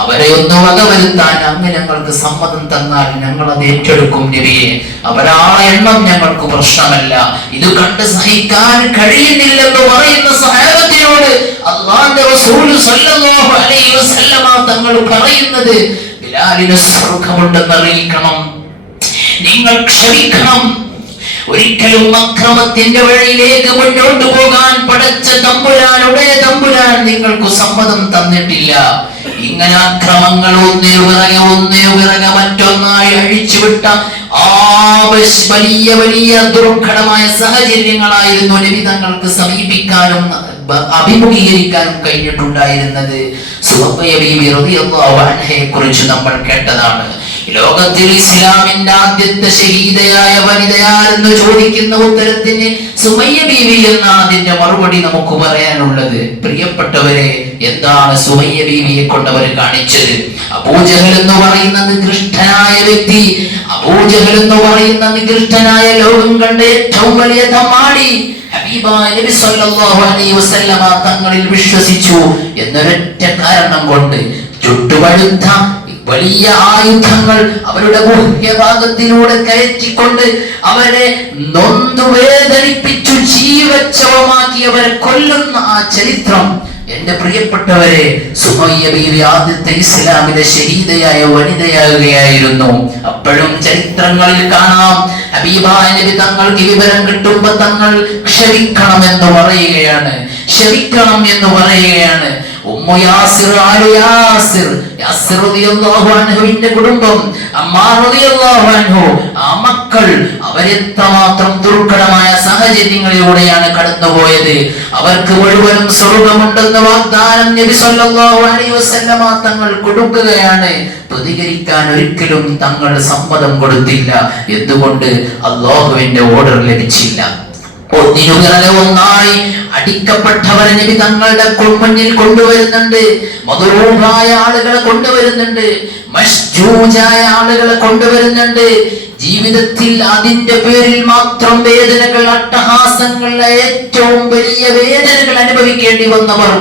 അവരെ ഒന്ന് വകവരുത്താൻ അങ്ങ് ഞങ്ങൾക്ക് സമ്മതം തന്നാൽ ഞങ്ങൾ അത് ഏറ്റെടുക്കും നബിയെ. അവരാളെ എണ്ണം ഞങ്ങൾക്ക് പ്രശ്നമല്ല, ഇത് കണ്ട് സഹിക്കാൻ കഴിയുന്നില്ലെന്ന് പറയുന്ന സഹാബത്തിനോട് അല്ലാഹുവിന്റെ റസൂൽ സല്ലല്ലാഹു അലൈഹി വസല്ലം തങ്ങൾ പറയുന്നത്, ബിലാലിന് സ്വർഗ്ഗമുണ്ടെന്ന് അറിയിക്കണം, നിങ്ങൾ ക്ഷമിക്കണം. ഒരിക്കലും അക്രമത്തിന്റെ വഴിയിലേക്ക് മുന്നോട്ട് പോകാൻ പടച്ച തമ്പുരാനുടെ തമ്പുരാൻ നിങ്ങൾക്ക് സമ്മതം തന്നിട്ടില്ല. ഇങ്ങനെ അക്രമങ്ങൾ ഒന്നിനു പിറകെ മറ്റൊന്നായി അഴിച്ചുവിട്ട വലിയ വലിയ ദുർഘടമായ സാഹചര്യങ്ങളായിരുന്നു നബി തങ്ങൾക്ക് സമീപിക്കാനും അഭിമുഖീകരിക്കാനും കഴിഞ്ഞിട്ടുണ്ടായിരുന്നത്. സുവയ്യ ബീവി റളിയല്ലാഹു അൻഹയെ കുറിച്ച് നമ്മൾ കേട്ടതാണ്. ലോകത്തിൽ ഇസ്ലാമിന്റെ ആദ്യത്തെ ഷഹീദയായ വനിതയാരെന്ന് ചോദിക്കുന്ന ഉത്തരത്തിന് സുമയ്യ ബീവി എന്നാണ് അതിന്റെ മറുപടി നമുക്ക് പറയാനുള്ളത്. പ്രിയപ്പെട്ടവരെ, എന്താണ് സുമയ്യ ബീവിയെ കൊണ്ടവർ കാണിച്ചത്? അബൂജഹൽ എന്ന് പറയുന്ന നികൃഷ്ടനായ വ്യക്തി, അബൂജഹൽ എന്ന് പറയുന്ന നികൃഷ്ടനായ ലോകം കണ്ട ഏറ്റവും വലിയ തമ്മാടി ഹബീബായ നബി സല്ലല്ലാഹു അലൈഹി വസല്ലമ തങ്ങളിൽ വിശ്വസിച്ചു എന്നൊരൊറ്റ കാരണം കൊണ്ട് ചുട്ടുപഴുത്ത വലിയ ആയുധങ്ങൾ അവരുടെ ഗുഹ്യഭാഗത്തിലൂടെ കയറ്റിക്കൊണ്ട് അവരെ നൊന്തു വേദനിപ്പിച്ചു ജീവച്ഛവമാക്കി അവരെ കൊല്ലുന്ന ആ ചരിത്രം, എന്റെ പ്രിയപ്പെട്ടവരെ, സുമയ്യ ബീവി ആദ്യത്തെ ഇസ്ലാമിലെ ഷഹീദയായ വനിതയാകുകയായിരുന്നു. അപ്പോഴും ചരിത്രങ്ങളിൽ കാണാം, ഹബീബായ നബി തങ്ങൾക്ക് വിവരം കിട്ടുമ്പോ തങ്ങൾ ക്ഷമിക്കണമെന്ന് പറയുകയാണ്, ക്ഷമിക്കണം എന്ന് പറയുകയാണ്. ഉമ്മു യാസിർ, ആലു യാസിർ, യാസിർ റളിയല്ലാഹു അൻഹുവിന്റെ കുടുംബം, അമ്മാർ റളിയല്ലാഹു അൻഹു, ആ മക്കൾ അവരെത്രമാത്രം ദുർഘടമായ സാഹചര്യങ്ങളിലൂടെയാണ് കടന്നുപോയത്. അവർക്ക് മുഴുവനും സ്വർഗ്ഗമുണ്ടെന്ന് വാഗ്ദാനം നബി സല്ലല്ലാഹു അലൈഹി വസല്ലമ തങ്ങൾ കൊടുക്കുകയാണ്. പ്രതികരിക്കാൻ ഒരിക്കലും തങ്ങൾ സമ്മതം കൊടുത്തില്ല. എന്തുകൊണ്ട്? അല്ലാഹുവിന്റെ ഓർഡർ ലഭിച്ചില്ല. ഒന്നിനു പിറകെ ഒന്നായി അടിക്കപ്പെട്ടവരെ നബി തങ്ങളുടെ മുന്നിൽ കൊണ്ടുവരുന്നുണ്ട്, മദ്റൂബായ ആളുകളെ കൊണ്ടുവരുന്നുണ്ട്, മശ്ജൂജായ ആളുകളെ കൊണ്ടുവരുന്നുണ്ട്. ജീവിതത്തിൽ അതിന്റെ പേരിൽ മാത്രം വേദനകൾ, അട്ടഹാസങ്ങളുടെ ഏറ്റവും വലിയ വേദനകൾ അനുഭവിക്കേണ്ടി വന്നവർ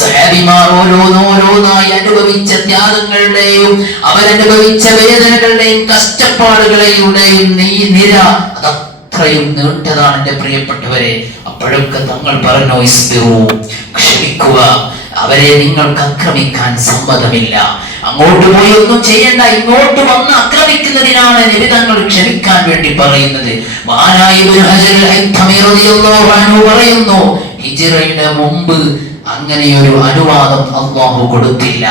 സഹാബിമാർ ഓരോന്നോരോന്നായി അനുഭവിച്ച ത്യാഗങ്ങളുടെയും അവരനുഭവിച്ച വേദനകളുടെയും കഷ്ടപ്പാടുകളുടെയും നിര അത്രയും നീണ്ടതാണ് എന്റെ പ്രിയപ്പെട്ടവരെ. അപ്പോഴൊക്കെ തങ്ങൾ പറഞ്ഞു, ഇസ്ബിറു, ക്ഷമിക്കുക, അവരെ നിങ്ങൾക്ക് ആക്രമിക്കാൻ സമ്മതമില്ല. അങ്ങോട്ട് പോയി ഒന്നും ചെയ്യണ്ട, ഇങ്ങോട്ട് വന്ന് ആക്രമിക്കുന്നതിനാണ് നബി തങ്ങൾ ക്ഷമിക്കാൻ വേണ്ടി പറയുന്നത്. മഹാനായ ഇബ്നു ഹജർ അൽ-ഹൈതമി റളിയല്ലാഹു അൻഹു പറയുന്നു, ഹിജ്റയുടെ മുമ്പ് അങ്ങനെയൊരു അനുവാദം അല്ലാഹു കൊടുത്തില്ല.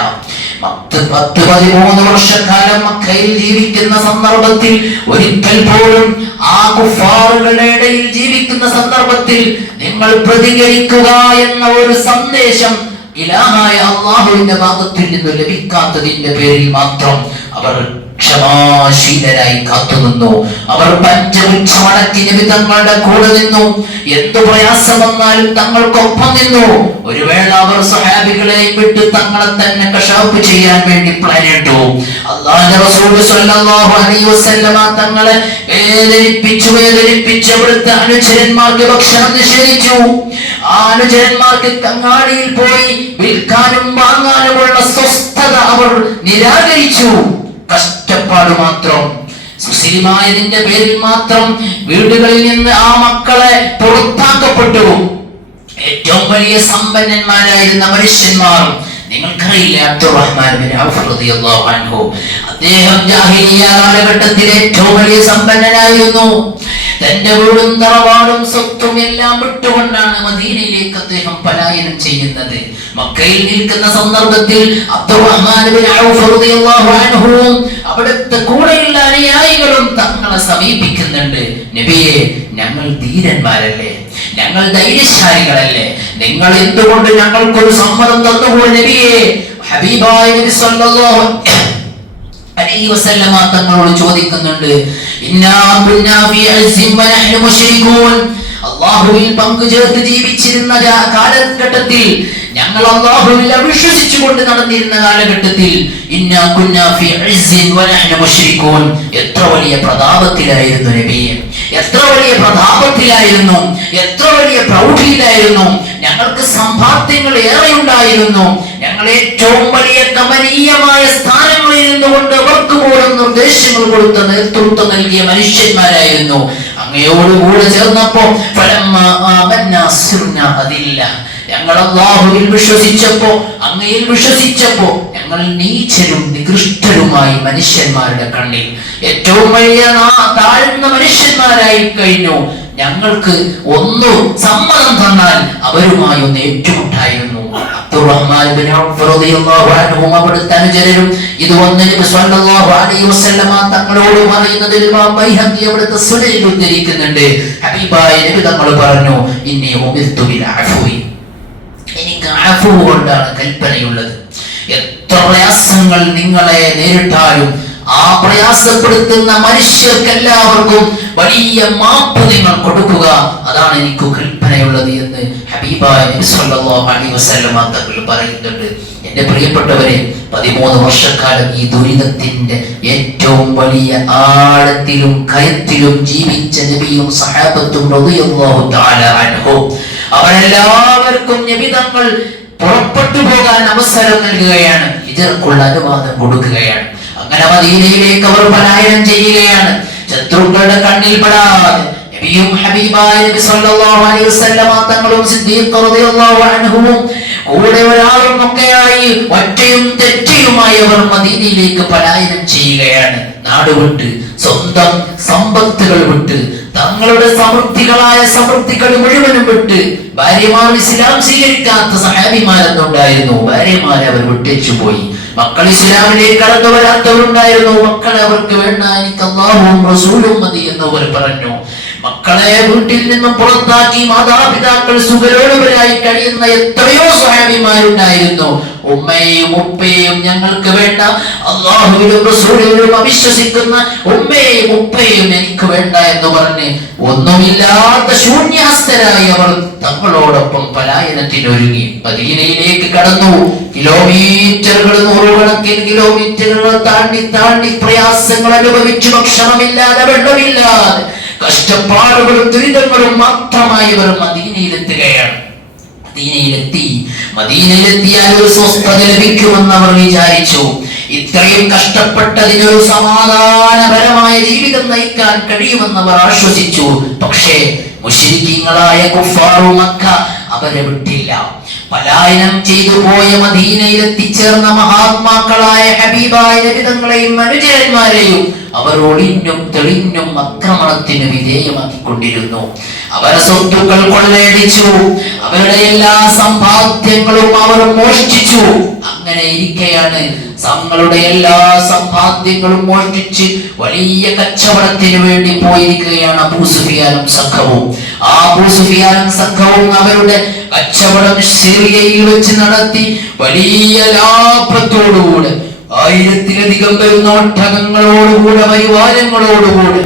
10-13 വർഷക്കാലം മക്കയിൽ ജീവിക്കുന്ന സന്ദർഭത്തിൽ ഒരിക്കൽ പോലും ആ കുഫാറുകളുടെ ഇടയിൽ ജീവിക്കുന്ന സന്ദർഭത്തിൽ നിങ്ങൾ പ്രതികരിക്കുക എന്ന ഒരു സന്ദേശം ഇലാഹായ അല്ലാഹുവിന്റെ ഭാഗത്തിൽ നിന്ന് ലഭിക്കാത്തതിന്റെ പേരിൽ മാത്രം അവർ ക്ഷമാശീലരായി കാത്തുനിന്നു. അവർ പഞ്ചവൃക്ഷമടക്കി നബി തങ്ങളുടെ കൂടെ നിന്നു. എന്തു പ്രയാസം വന്നാലും തങ്ങൾക്കൊപ്പം നിന്നു. ഒരു വേള അവർ സഹാബികളെ വിട്ട് തങ്ങളെ തന്നെ കശാപ്പ് ചെയ്യാൻ വേണ്ടി പ്ലാനിട്ടു. അല്ലാഹുവിന്റെ റസൂൽ സ്വല്ലല്ലാഹു അലൈഹി വസല്ലമ തങ്ങളെ വേദനിപ്പിച്ച് അവിടുത്തെ അനുചരന്മാർക്ക് ഭക്ഷണം നിഷേധിച്ചു. ആ അനുചരന്മാർക്ക് കങ്ങാടിയിൽ പോയി വിൽക്കാനും വാങ്ങാനുമുള്ള സ്വസ്ഥത അവർ നിരാകരിച്ചു. കഷ്ടപ്പാട് മാത്രം, മുസ്ലിമായതിന്റെ പേരിൽ മാത്രം വീടുകളിൽ നിന്ന് ആ മക്കളെ പുറത്താക്കപ്പെട്ടു. ഏറ്റവും വലിയ സമ്പന്നന്മാരായിരുന്ന മനുഷ്യന്മാർ, നിങ്ങൾക്കറിയില്ലേ അബ്ദുറഹ്മാൻ ബിൻ ഔഫ് റളിയല്ലാഹു അൻഹു, അദ്ദേഹം ജാഹിലിയ്യ കാലഘട്ടത്തിൽ ഏറ്റവും വലിയ സമ്പന്നനായിരുന്നു. തന്റെ വീടും തറവാടും സ്വത്തും എല്ലാം വിട്ടുകൊണ്ടാണ് മദീനയിലേക്ക് അദ്ദേഹം പലായനം ചെയ്യുന്നത്. മക്കയിൽ നിൽക്കുന്ന സന്ദർഭത്തിൽ അബ്ദുറഹ്മാൻ ബിൻ ഔഫ് റളിയല്ലാഹു അൻഹു അവിടുത്തെ കൂടെയുള്ള അനുയായികളും തങ്ങളെ സമീപിക്കുന്നുണ്ട്. നബിയെ, ഞങ്ങൾ ധീരന്മാരല്ലേ, ഞങ്ങൾ ധൈര്യശാലികളല്ലേ, നിങ്ങൾ എന്തുകൊണ്ട് ഞങ്ങൾക്കൊരു സമ്മതം തന്നുകൂടെ നബിയെ? ഹബീബായ നബി സല്ലല്ലാഹു അലൈഹി വസല്ലമ തങ്ങളോട് ചോദിക്കുന്നുണ്ട്. ഇന്നാ കുന്നാ ഫീ അസ്സിൻ വനഹ്നു മുശ്രികൂൻ, അല്ലാഹുവിൽ പങ്കുചേർത്ത് ജീവിച്ചിരുന്ന കാലഘട്ടത്തിൽ, ഞങ്ങൾ അല്ലാഹുവിൽ അവിശ്വസിച്ചുകൊണ്ട് നടന്നിരുന്ന കാലഘട്ടത്തിൽ, ഇന്നാ കുന്നാ ഫീ അസ്സിൻ വനഹ്നു മുശ്രികൂൻ, എത്ര വലിയ പ്രതാപത്തിലായിരുന്നു നബിയെ, എത്ര വലിയ പ്രതാപത്തിലായിരുന്നു, എത്ര വലിയ പ്രൗഢിയിലായിരുന്നു. ഞങ്ങൾക്ക് സമ്പാദ്യങ്ങൾ ഏറെ ഉണ്ടായിരുന്നു. ഞങ്ങൾ ഏറ്റവും വലിയ കമനീയമായ സ്ഥാനങ്ങളിൽ നിന്നുകൊണ്ട് അവർക്ക് പോലും നിർദ്ദേശങ്ങൾ കൊടുത്ത നേതൃത്വം നൽകിയ മനുഷ്യന്മാരായിരുന്നു. അങ്ങയോടുകൂടെ ചേർന്നപ്പോ ഞങ്ങൾ അല്ലാഹുവിൽ വിശ്വസിച്ചപ്പോ, അങ്ങയിൽ വിശ്വസിച്ചപ്പോ ഞങ്ങൾ നീചരും നികൃഷ്ടരുമായി മനുഷ്യന്മാരുടെ കണ്ണിൽ ഏറ്റവും വലിയ താഴ്ന്ന മനുഷ്യന്മാരായി കഴിഞ്ഞു. ഞങ്ങൾക്ക് ഒന്ന് സമ്മതം തന്നാൽ അവരുമായി ഒന്ന് ഏറ്റുമുട്ടായിരുന്നു. അബ്ദുറഹ്മാൻ ബിൻ ഔഫ് റളിയല്ലാഹു അൻഹു അവിടുത്തെ അനുചരരും ഇത് വന്ന് നബി സ്വല്ലല്ലാഹു അലൈഹി വസല്ലമ തങ്ങളോട് പറയുന്നതിൽ ഇമാം ബൈഹഖി അവിടുത്തെ സുനനിൽ ഉദ്ധരിക്കുന്നുണ്ട്. ഹബീബായ നബി തങ്ങൾ പറഞ്ഞു, ഇന്നി ഉമിർതു ബിൽ അഫ്വി, എനിക്ക് അഫ്വ കൊണ്ടാണ് കൽപ്പനയുള്ളത്. എത്ര പ്രയാസങ്ങൾ നിങ്ങളെ നേരിട്ടാലും ആ പ്രയാസപ്പെടുത്തുന്ന മനുഷ്യർക്കെല്ലാവർക്കും വലിയ മാപ്പ് നിങ്ങൾ കൊടുക്കുക, അതാണ് എനിക്ക് കൽപ്പനയുള്ളത് എന്ന് ഹബീബായ നബി സല്ലല്ലാഹു അലൈഹി വസല്ലമ തങ്ങൾ പറയുന്നുണ്ട്. എന്റെ പ്രിയപ്പെട്ടവരെ, 13 വർഷക്കാലം ഈ ദുരിതത്തിന്റെ ഏറ്റവും വലിയ ആഴത്തിലും കയത്തിലും ജീവിച്ച നബിയും സഹാബത്തും റളിയല്ലാഹു തആല അൻഹും, അവരെല്ലാവർക്കും നബി തങ്ങൾ പുറപ്പെട്ടു പോകാൻ അവസരം നൽകുകയാണ്, ഹിജ്റക്കുള്ള അനുവാദം കൊടുക്കുകയാണ്. അങ്ങനെ മദീനയിലേക്ക് അവർ പലായനം ചെയ്യുകയാണ്. ശത്രുക്കളുടെ കണ്ണിൽ പെടാതെ നബിയും ഹബീബായ നബി സല്ലല്ലാഹു അലൈഹി വസല്ലമ തങ്ങളും സിദ്ദീഖ് റളിയല്ലാഹു അൻഹുവും കൂടെ ഒരാളും ഒക്കെയായി ഒറ്റയും തെറ്റിയുമായി അവർ മദീനയിലേക്ക് പലായനം ചെയ്യുകയാണ്. നാടുവിട്ട്, സ്വന്തം സമ്പത്തുകൾ വിട്ട്, തങ്ങളുടെ സമൃദ്ധികൾ മുഴുവനും വിട്ട്, ഭാര്യമാർ ഇസ്ലാം സ്വീകരിക്കാത്ത സഹാബിമാരെന്നുണ്ടായിരുന്നു, ഭാര്യമാരെ അവർ വിട്ടേച്ചു പോയി. മക്കൾ ഇസ്ലാമിലേക്ക് കടന്നു വരാത്തവരുണ്ടായിരുന്നു, മക്കളെ അവർക്ക് വേണ്ട, എനിക്ക് അല്ലാഹുവും റസൂലും മതി എന്നവർ പറഞ്ഞു. മക്കളെ വീട്ടിൽ നിന്നും പുറത്താക്കി മാതാപിതാക്കൾ സുഖലോലുപരായി കഴിയുന്ന എത്രയോ സ്വഹാബിമാരുണ്ടായിരുന്നു. ഉമ്മയും ഉപ്പയും ഞങ്ങൾക്ക് വേണ്ട, അല്ലാഹുവിലും റസൂലിലും അവിശ്വസിക്കുന്ന ഉമ്മയും ഉപ്പയും എനിക്ക് വേണ്ട എന്ന് പറഞ്ഞ് ഒന്നുമില്ലാത്ത ശൂന്യഹസ്തരായി അവർ തങ്ങളോടൊപ്പം പലായനത്തിനൊരുങ്ങി മദീനയിലേക്ക് കടന്നു. കിലോമീറ്ററുകൾ, നൂറുകണക്കിന് കിലോമീറ്ററുകൾ താണ്ടി പ്രയാസങ്ങൾ അനുഭവിച്ചു, ഭക്ഷണമില്ലാതെ, വെള്ളമില്ലാതെ, കഷ്ടപ്പാടുകളും ദുരിതങ്ങളും മാത്രമായി അവർ മദീനയിലെത്തുകയാണ്. മദീനയിലെത്തിയാൽ ഒരു സ്വസ്ഥത ലഭിക്കുമെന്ന് അവർ വിചാരിച്ചു. ഇത്രയും കഷ്ടപ്പെട്ടതിനൊരു സമാധാനപരമായ ജീവിതം നയിക്കാൻ കഴിയുമെന്ന് അവർ ആശ്വസിച്ചു. പക്ഷേ മുശ്രിക്കീങ്ങളായ കുഫാറു മക്ക അവരെ വിട്ടില്ല. പലായനം ചെയ്തു പോയ മദീനയിൽ എത്തിച്ചേർന്ന മഹാത്മാക്കളായ ഹബീബായ നബി തങ്ങളെയും അനുചരന്മാരെയും അവർ ഒളിഞ്ഞും തെളിഞ്ഞും ആക്രമണത്തിന് വിധേയമാക്കിക്കൊണ്ടിരുന്നു. അവരുടെ സ്വത്തുക്കൾ കൊള്ളയടിച്ചു, അവരുടെ എല്ലാ സമ്പാദ്യങ്ങളും അവർ മോഷ്ടിച്ചു. അങ്ങനെ ഇരിക്കെയാണ് തങ്ങളുടെ എല്ലാ സമ്പാദ്യങ്ങളും മോഷ്ടിച്ച് വലിയ കച്ചവടത്തിന് വേണ്ടി പോയിരിക്കുകയാണ് അബൂ സുഫിയാനും സംഘവും. ആ അബൂ സുഫിയാനും സംഘവും അവരുടെ കച്ചവടം സിറിയയിൽ വെച്ച് നടത്തി വലിയ ലാഭത്തോടുകൂടെ 1000-ലധികം വരുന്ന ഒട്ടകങ്ങളോടുകൂടെ പരിവാരങ്ങളോടുകൂടെ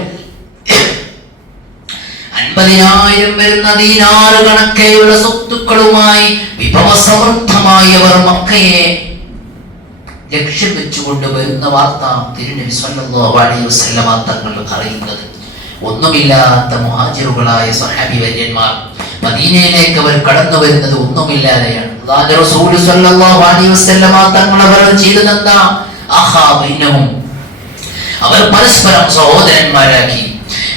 50,000 വരുന്ന ദീനാറ് കണക്കെയുള്ള സ്വത്തുക്കളുമായി വിഭവസമൃദ്ധമായി അവർ മക്കയെ ലക്ഷ്യം വെച്ചുകൊണ്ട് വരുന്ന വാർത്ത തിരുനബി സല്ലല്ലാഹു അലൈഹി വസല്ലമ തങ്ങൾ അറിയുന്നത്. ഒന്നുമില്ലാത്ത മുഹാജിറുകളായ സ്വഹാബി വര്യന്മാർ മദീനയിലേക്ക് അവർ കടന്നു വരുന്നത് ഒന്നുമില്ലാതെയാണ്. അല്ലാഹുവിന്റെ റസൂൽ സല്ലല്ലാഹു അലൈഹി വസല്ലമ തങ്ങൾ അവർ ചെയ്തതെന്താ? അഹാ ബൈനഹും, അവർ പരസ്പരം സഹോദരന്മാരാക്കി.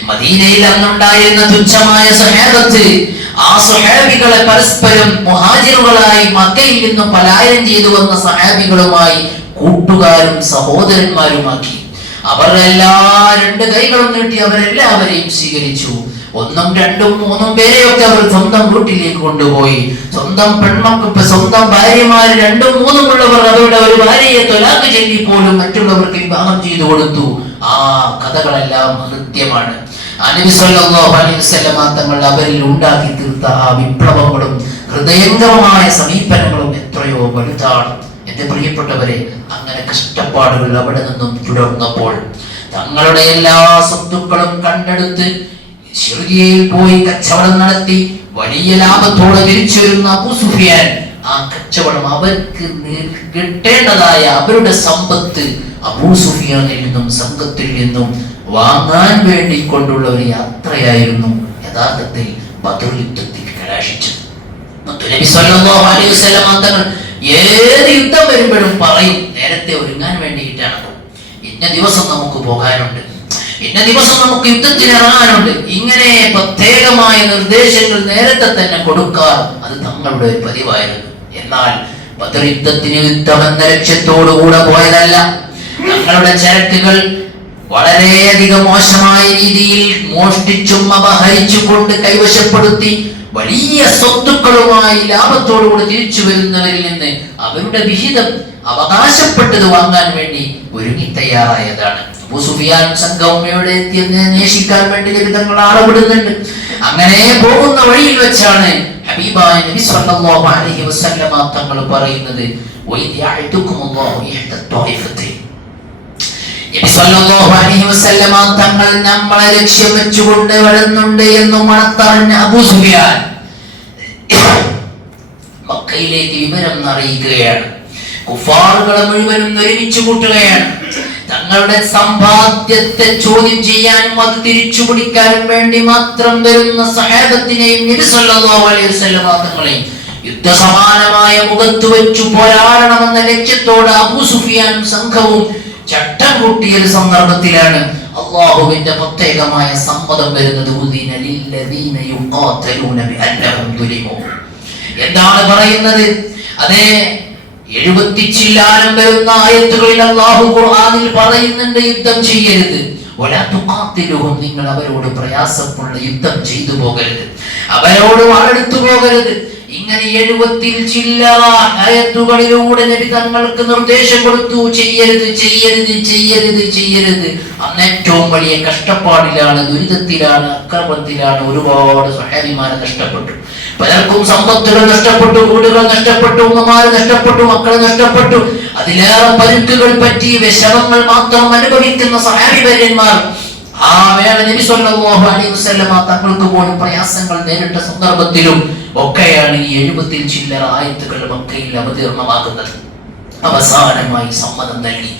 മദീനയിൽ അന്നുണ്ടായിരുന്ന തുച്ഛമായ സ്വഹാബത്ത് ആ സ്വഹാബികളെ പരസ്പരം മുഹാജിറുകളായി മക്കയിൽ നിന്നും പലായനം ചെയ്തു വന്ന സ്വഹാബികളുമായി കൂട്ടുകാരും സഹോദരന്മാരുമാക്കി. അവർ രണ്ട് കൈകളും നീട്ടി അവരെല്ലാവരെയും സ്വീകരിച്ചു. 1, 2, 3 പേരെയൊക്കെ അവർ സ്വന്തം വീട്ടിലേക്ക് കൊണ്ടുപോയി. സ്വന്തം പെൺമക്കൾക്ക് സ്വന്തം ഭാര്യമാർ 2, 3 ഉള്ളവർ അവരുടെ ഒരു ഭാര്യയെ തൊലാഖ് ചൊല്ലി പോലും മറ്റുള്ളവർക്ക് വിവാഹം ചെയ്തു കൊടുത്തു. ആ കഥകളെല്ലാം ഹൃദ്യമാണ്. നബി സല്ലല്ലാഹു അലൈഹി വസല്ലമ തങ്ങൾ അവരിൽ ഉണ്ടാക്കി തീർത്ത ആ വിപ്ലവങ്ങളും ഹൃദയംഗമമായ സമീപനങ്ങളും എത്രയോ വലുതാണ്. എന്റെ പ്രിയപ്പെട്ടവരെ, അങ്ങനെ കഷ്ടപ്പാടുകൾ അവിടെ നിന്നും തുടർന്നപ്പോൾ തങ്ങളുടെ എല്ലാ സ്വത്തുക്കളും കണ്ടെടുത്ത് സിറിയയിൽ പോയി കച്ചവടം നടത്തി വലിയ ലാഭത്തോടെ തിരിച്ചു വരുന്ന അബൂ സുഫിയാൻ ആ കച്ചവടം അവർക്ക് കിട്ടേണ്ടതായ അവരുടെ സമ്പത്ത് അബൂ സുഫിയാനിൽ നിന്നും സംഘത്തിൽ നിന്നും വാങ്ങാൻ വേണ്ടി കൊണ്ടുള്ള ഒരു യാത്രയായിരുന്നു യഥാർത്ഥത്തിൽ ബദർ യുദ്ധത്തിൽ കലാശിച്ചത്. നബി സല്ലല്ലാഹു അലൈഹി വസല്ലം തങ്ങൾ ഏത് യുദ്ധം വരുമ്പോഴും പറയും, നേരത്തെ ഒരുങ്ങാൻ വേണ്ടിയിട്ടാണ്. ഇന്ന ദിവസം നമുക്ക് പോകാനുണ്ട്, ഇന്ന ദിവസം നമുക്ക് യുദ്ധത്തിന് ഇറങ്ങാനുണ്ട്. ഇങ്ങനെ പ്രത്യേകമായ നിർദ്ദേശങ്ങൾ നേരത്തെ തന്നെ കൊടുക്കാൻ അത് തങ്ങളുടെ പതിവായിരുന്നു. എന്നാൽ ബദർ യുദ്ധത്തിന് യുദ്ധം എന്ന ലക്ഷ്യത്തോടുകൂടെ പോയതല്ല. തങ്ങളുടെ ചരക്കുകൾ വളരെയധികം മോശമായ രീതിയിൽ മോഷ്ടിച്ചും അപഹരിച്ചും കൊണ്ട് കൈവശപ്പെടുത്തി വലിയ സ്വത്തുക്കളുമായി ലാഭത്തോടുകൂടി തിരിച്ചു വരുന്നവരിൽ നിന്ന് അവരുടെ വിഹിതം അവകാശപ്പെട്ടത് വാങ്ങാൻ വേണ്ടി ഒരുങ്ങി തയ്യാറായതാണ്. അബൂ സുഫിയാൻ സംഘവും എവിടെ എത്തിയെന്ന് അന്വേഷിക്കാൻ വേണ്ടി തങ്ങൾ ആളപ്പെടുന്നുണ്ട്. അങ്ങനെ പോകുന്ന വഴിയിൽ വെച്ചാണ് ഹബീബായ നബി സല്ലല്ലാഹു അലൈഹി വസല്ലമ തങ്ങൾ പറയുന്നത്, വഇദ് യഅദുകുമുല്ലാഹു ഇഹ്ദ ത്വായിഫത്തൈൻ. നബി സല്ലല്ലാഹു അലൈഹി വസല്ലമ തങ്ങൾ നമ്മളെ ലക്ഷ്യം വെച്ചുകൊണ്ട് വരുന്നുണ്ട് എന്ന് മണത്തറിഞ്ഞ അബൂ സുഫിയാൻ മക്കയിലേക്ക് വിവരം അറിയിക്കുകയാണ്. കുഫാറുകളെ മുഴുവനും ഒരുമിച്ച് കൂട്ടുകയാണ്. തങ്ങളുടെ സമ്പാദ്യത്തെ ചോദ്യം ചെയ്യാനും അത് തിരിച്ചു പിടിക്കാനും വേണ്ടി മാത്രം വരുന്ന സഹാബത്തിനെയും നബി സല്ലല്ലാഹു അലൈഹി വസല്ലമ തങ്ങളെയും യുദ്ധസമാനമായ മുഖത്ത് വെച്ചു പോരാടണമെന്ന ലക്ഷ്യത്തോടെ അബൂ സുഫിയാനും സംഘവും ചട്ടം കൂട്ടിയ ഒരു സന്ദർഭത്തിലാണ് അല്ലാഹുവിന്റെ പ്രത്യേകമായ സമ്മതം വരുന്നത്. എന്താണ് പറയുന്നത്? അതേ 70 ചില്ലാനം വരുന്ന ആയത്തുകളിൽ അല്ലാഹു ഖുർആനിൽ പറയുന്നുണ്ട്, യുദ്ധം ചെയ്യരുത്. വലാ തുഖാതിലുഹും, നിങ്ങൾ അവരോട് പ്രയാസമുള്ള യുദ്ധം ചെയ്തു പോകരുത്, അവരോട് വാളെടുത്തു പോകരുത്. ഇങ്ങനെ 70 ചില്ലറ ആയത്തുകളിലൂടെ നബി തങ്ങൾക്ക് നിർദ്ദേശം കൊടുത്തു, ചെയ്യരുത് ചെയ്യരുത് ചെയ്യരുത് ചെയ്യരുത്. അന്ന് ഏറ്റവും വലിയ കഷ്ടപ്പാടിലാണ്, ദുരിതത്തിലാണ്, അക്രമത്തിലാണ്. ഒരുപാട് സ്വഹാബിമാരെ നഷ്ടപ്പെട്ടു. പലർക്കും സമ്പത്തുകൾ നഷ്ടപ്പെട്ടു, വീടുകൾ നഷ്ടപ്പെട്ടു, ഉമ്മമാര് നഷ്ടപ്പെട്ടു, മക്കൾ നഷ്ടപ്പെട്ടു. അതിലേറെ പരുക്കുകൾ പറ്റി വിഷമങ്ങൾ മാത്രം അനുഭവിക്കുന്ന സ്വഹാബിവര്യന്മാർ ആ വേള നബി സല്ലല്ലാഹു അലൈഹി വസല്ലമ തങ്ങൾക്ക് പോലും പ്രയാസങ്ങൾ നേരിട്ട സന്ദർഭത്തിലും ഒക്കെയാണ് ഈ 70 ചില്ലറ ആയത്തുകൾ മക്കയിൽ അവതീർണമാകുന്നത്. അവസാനമായി സമ്മതം നൽകി,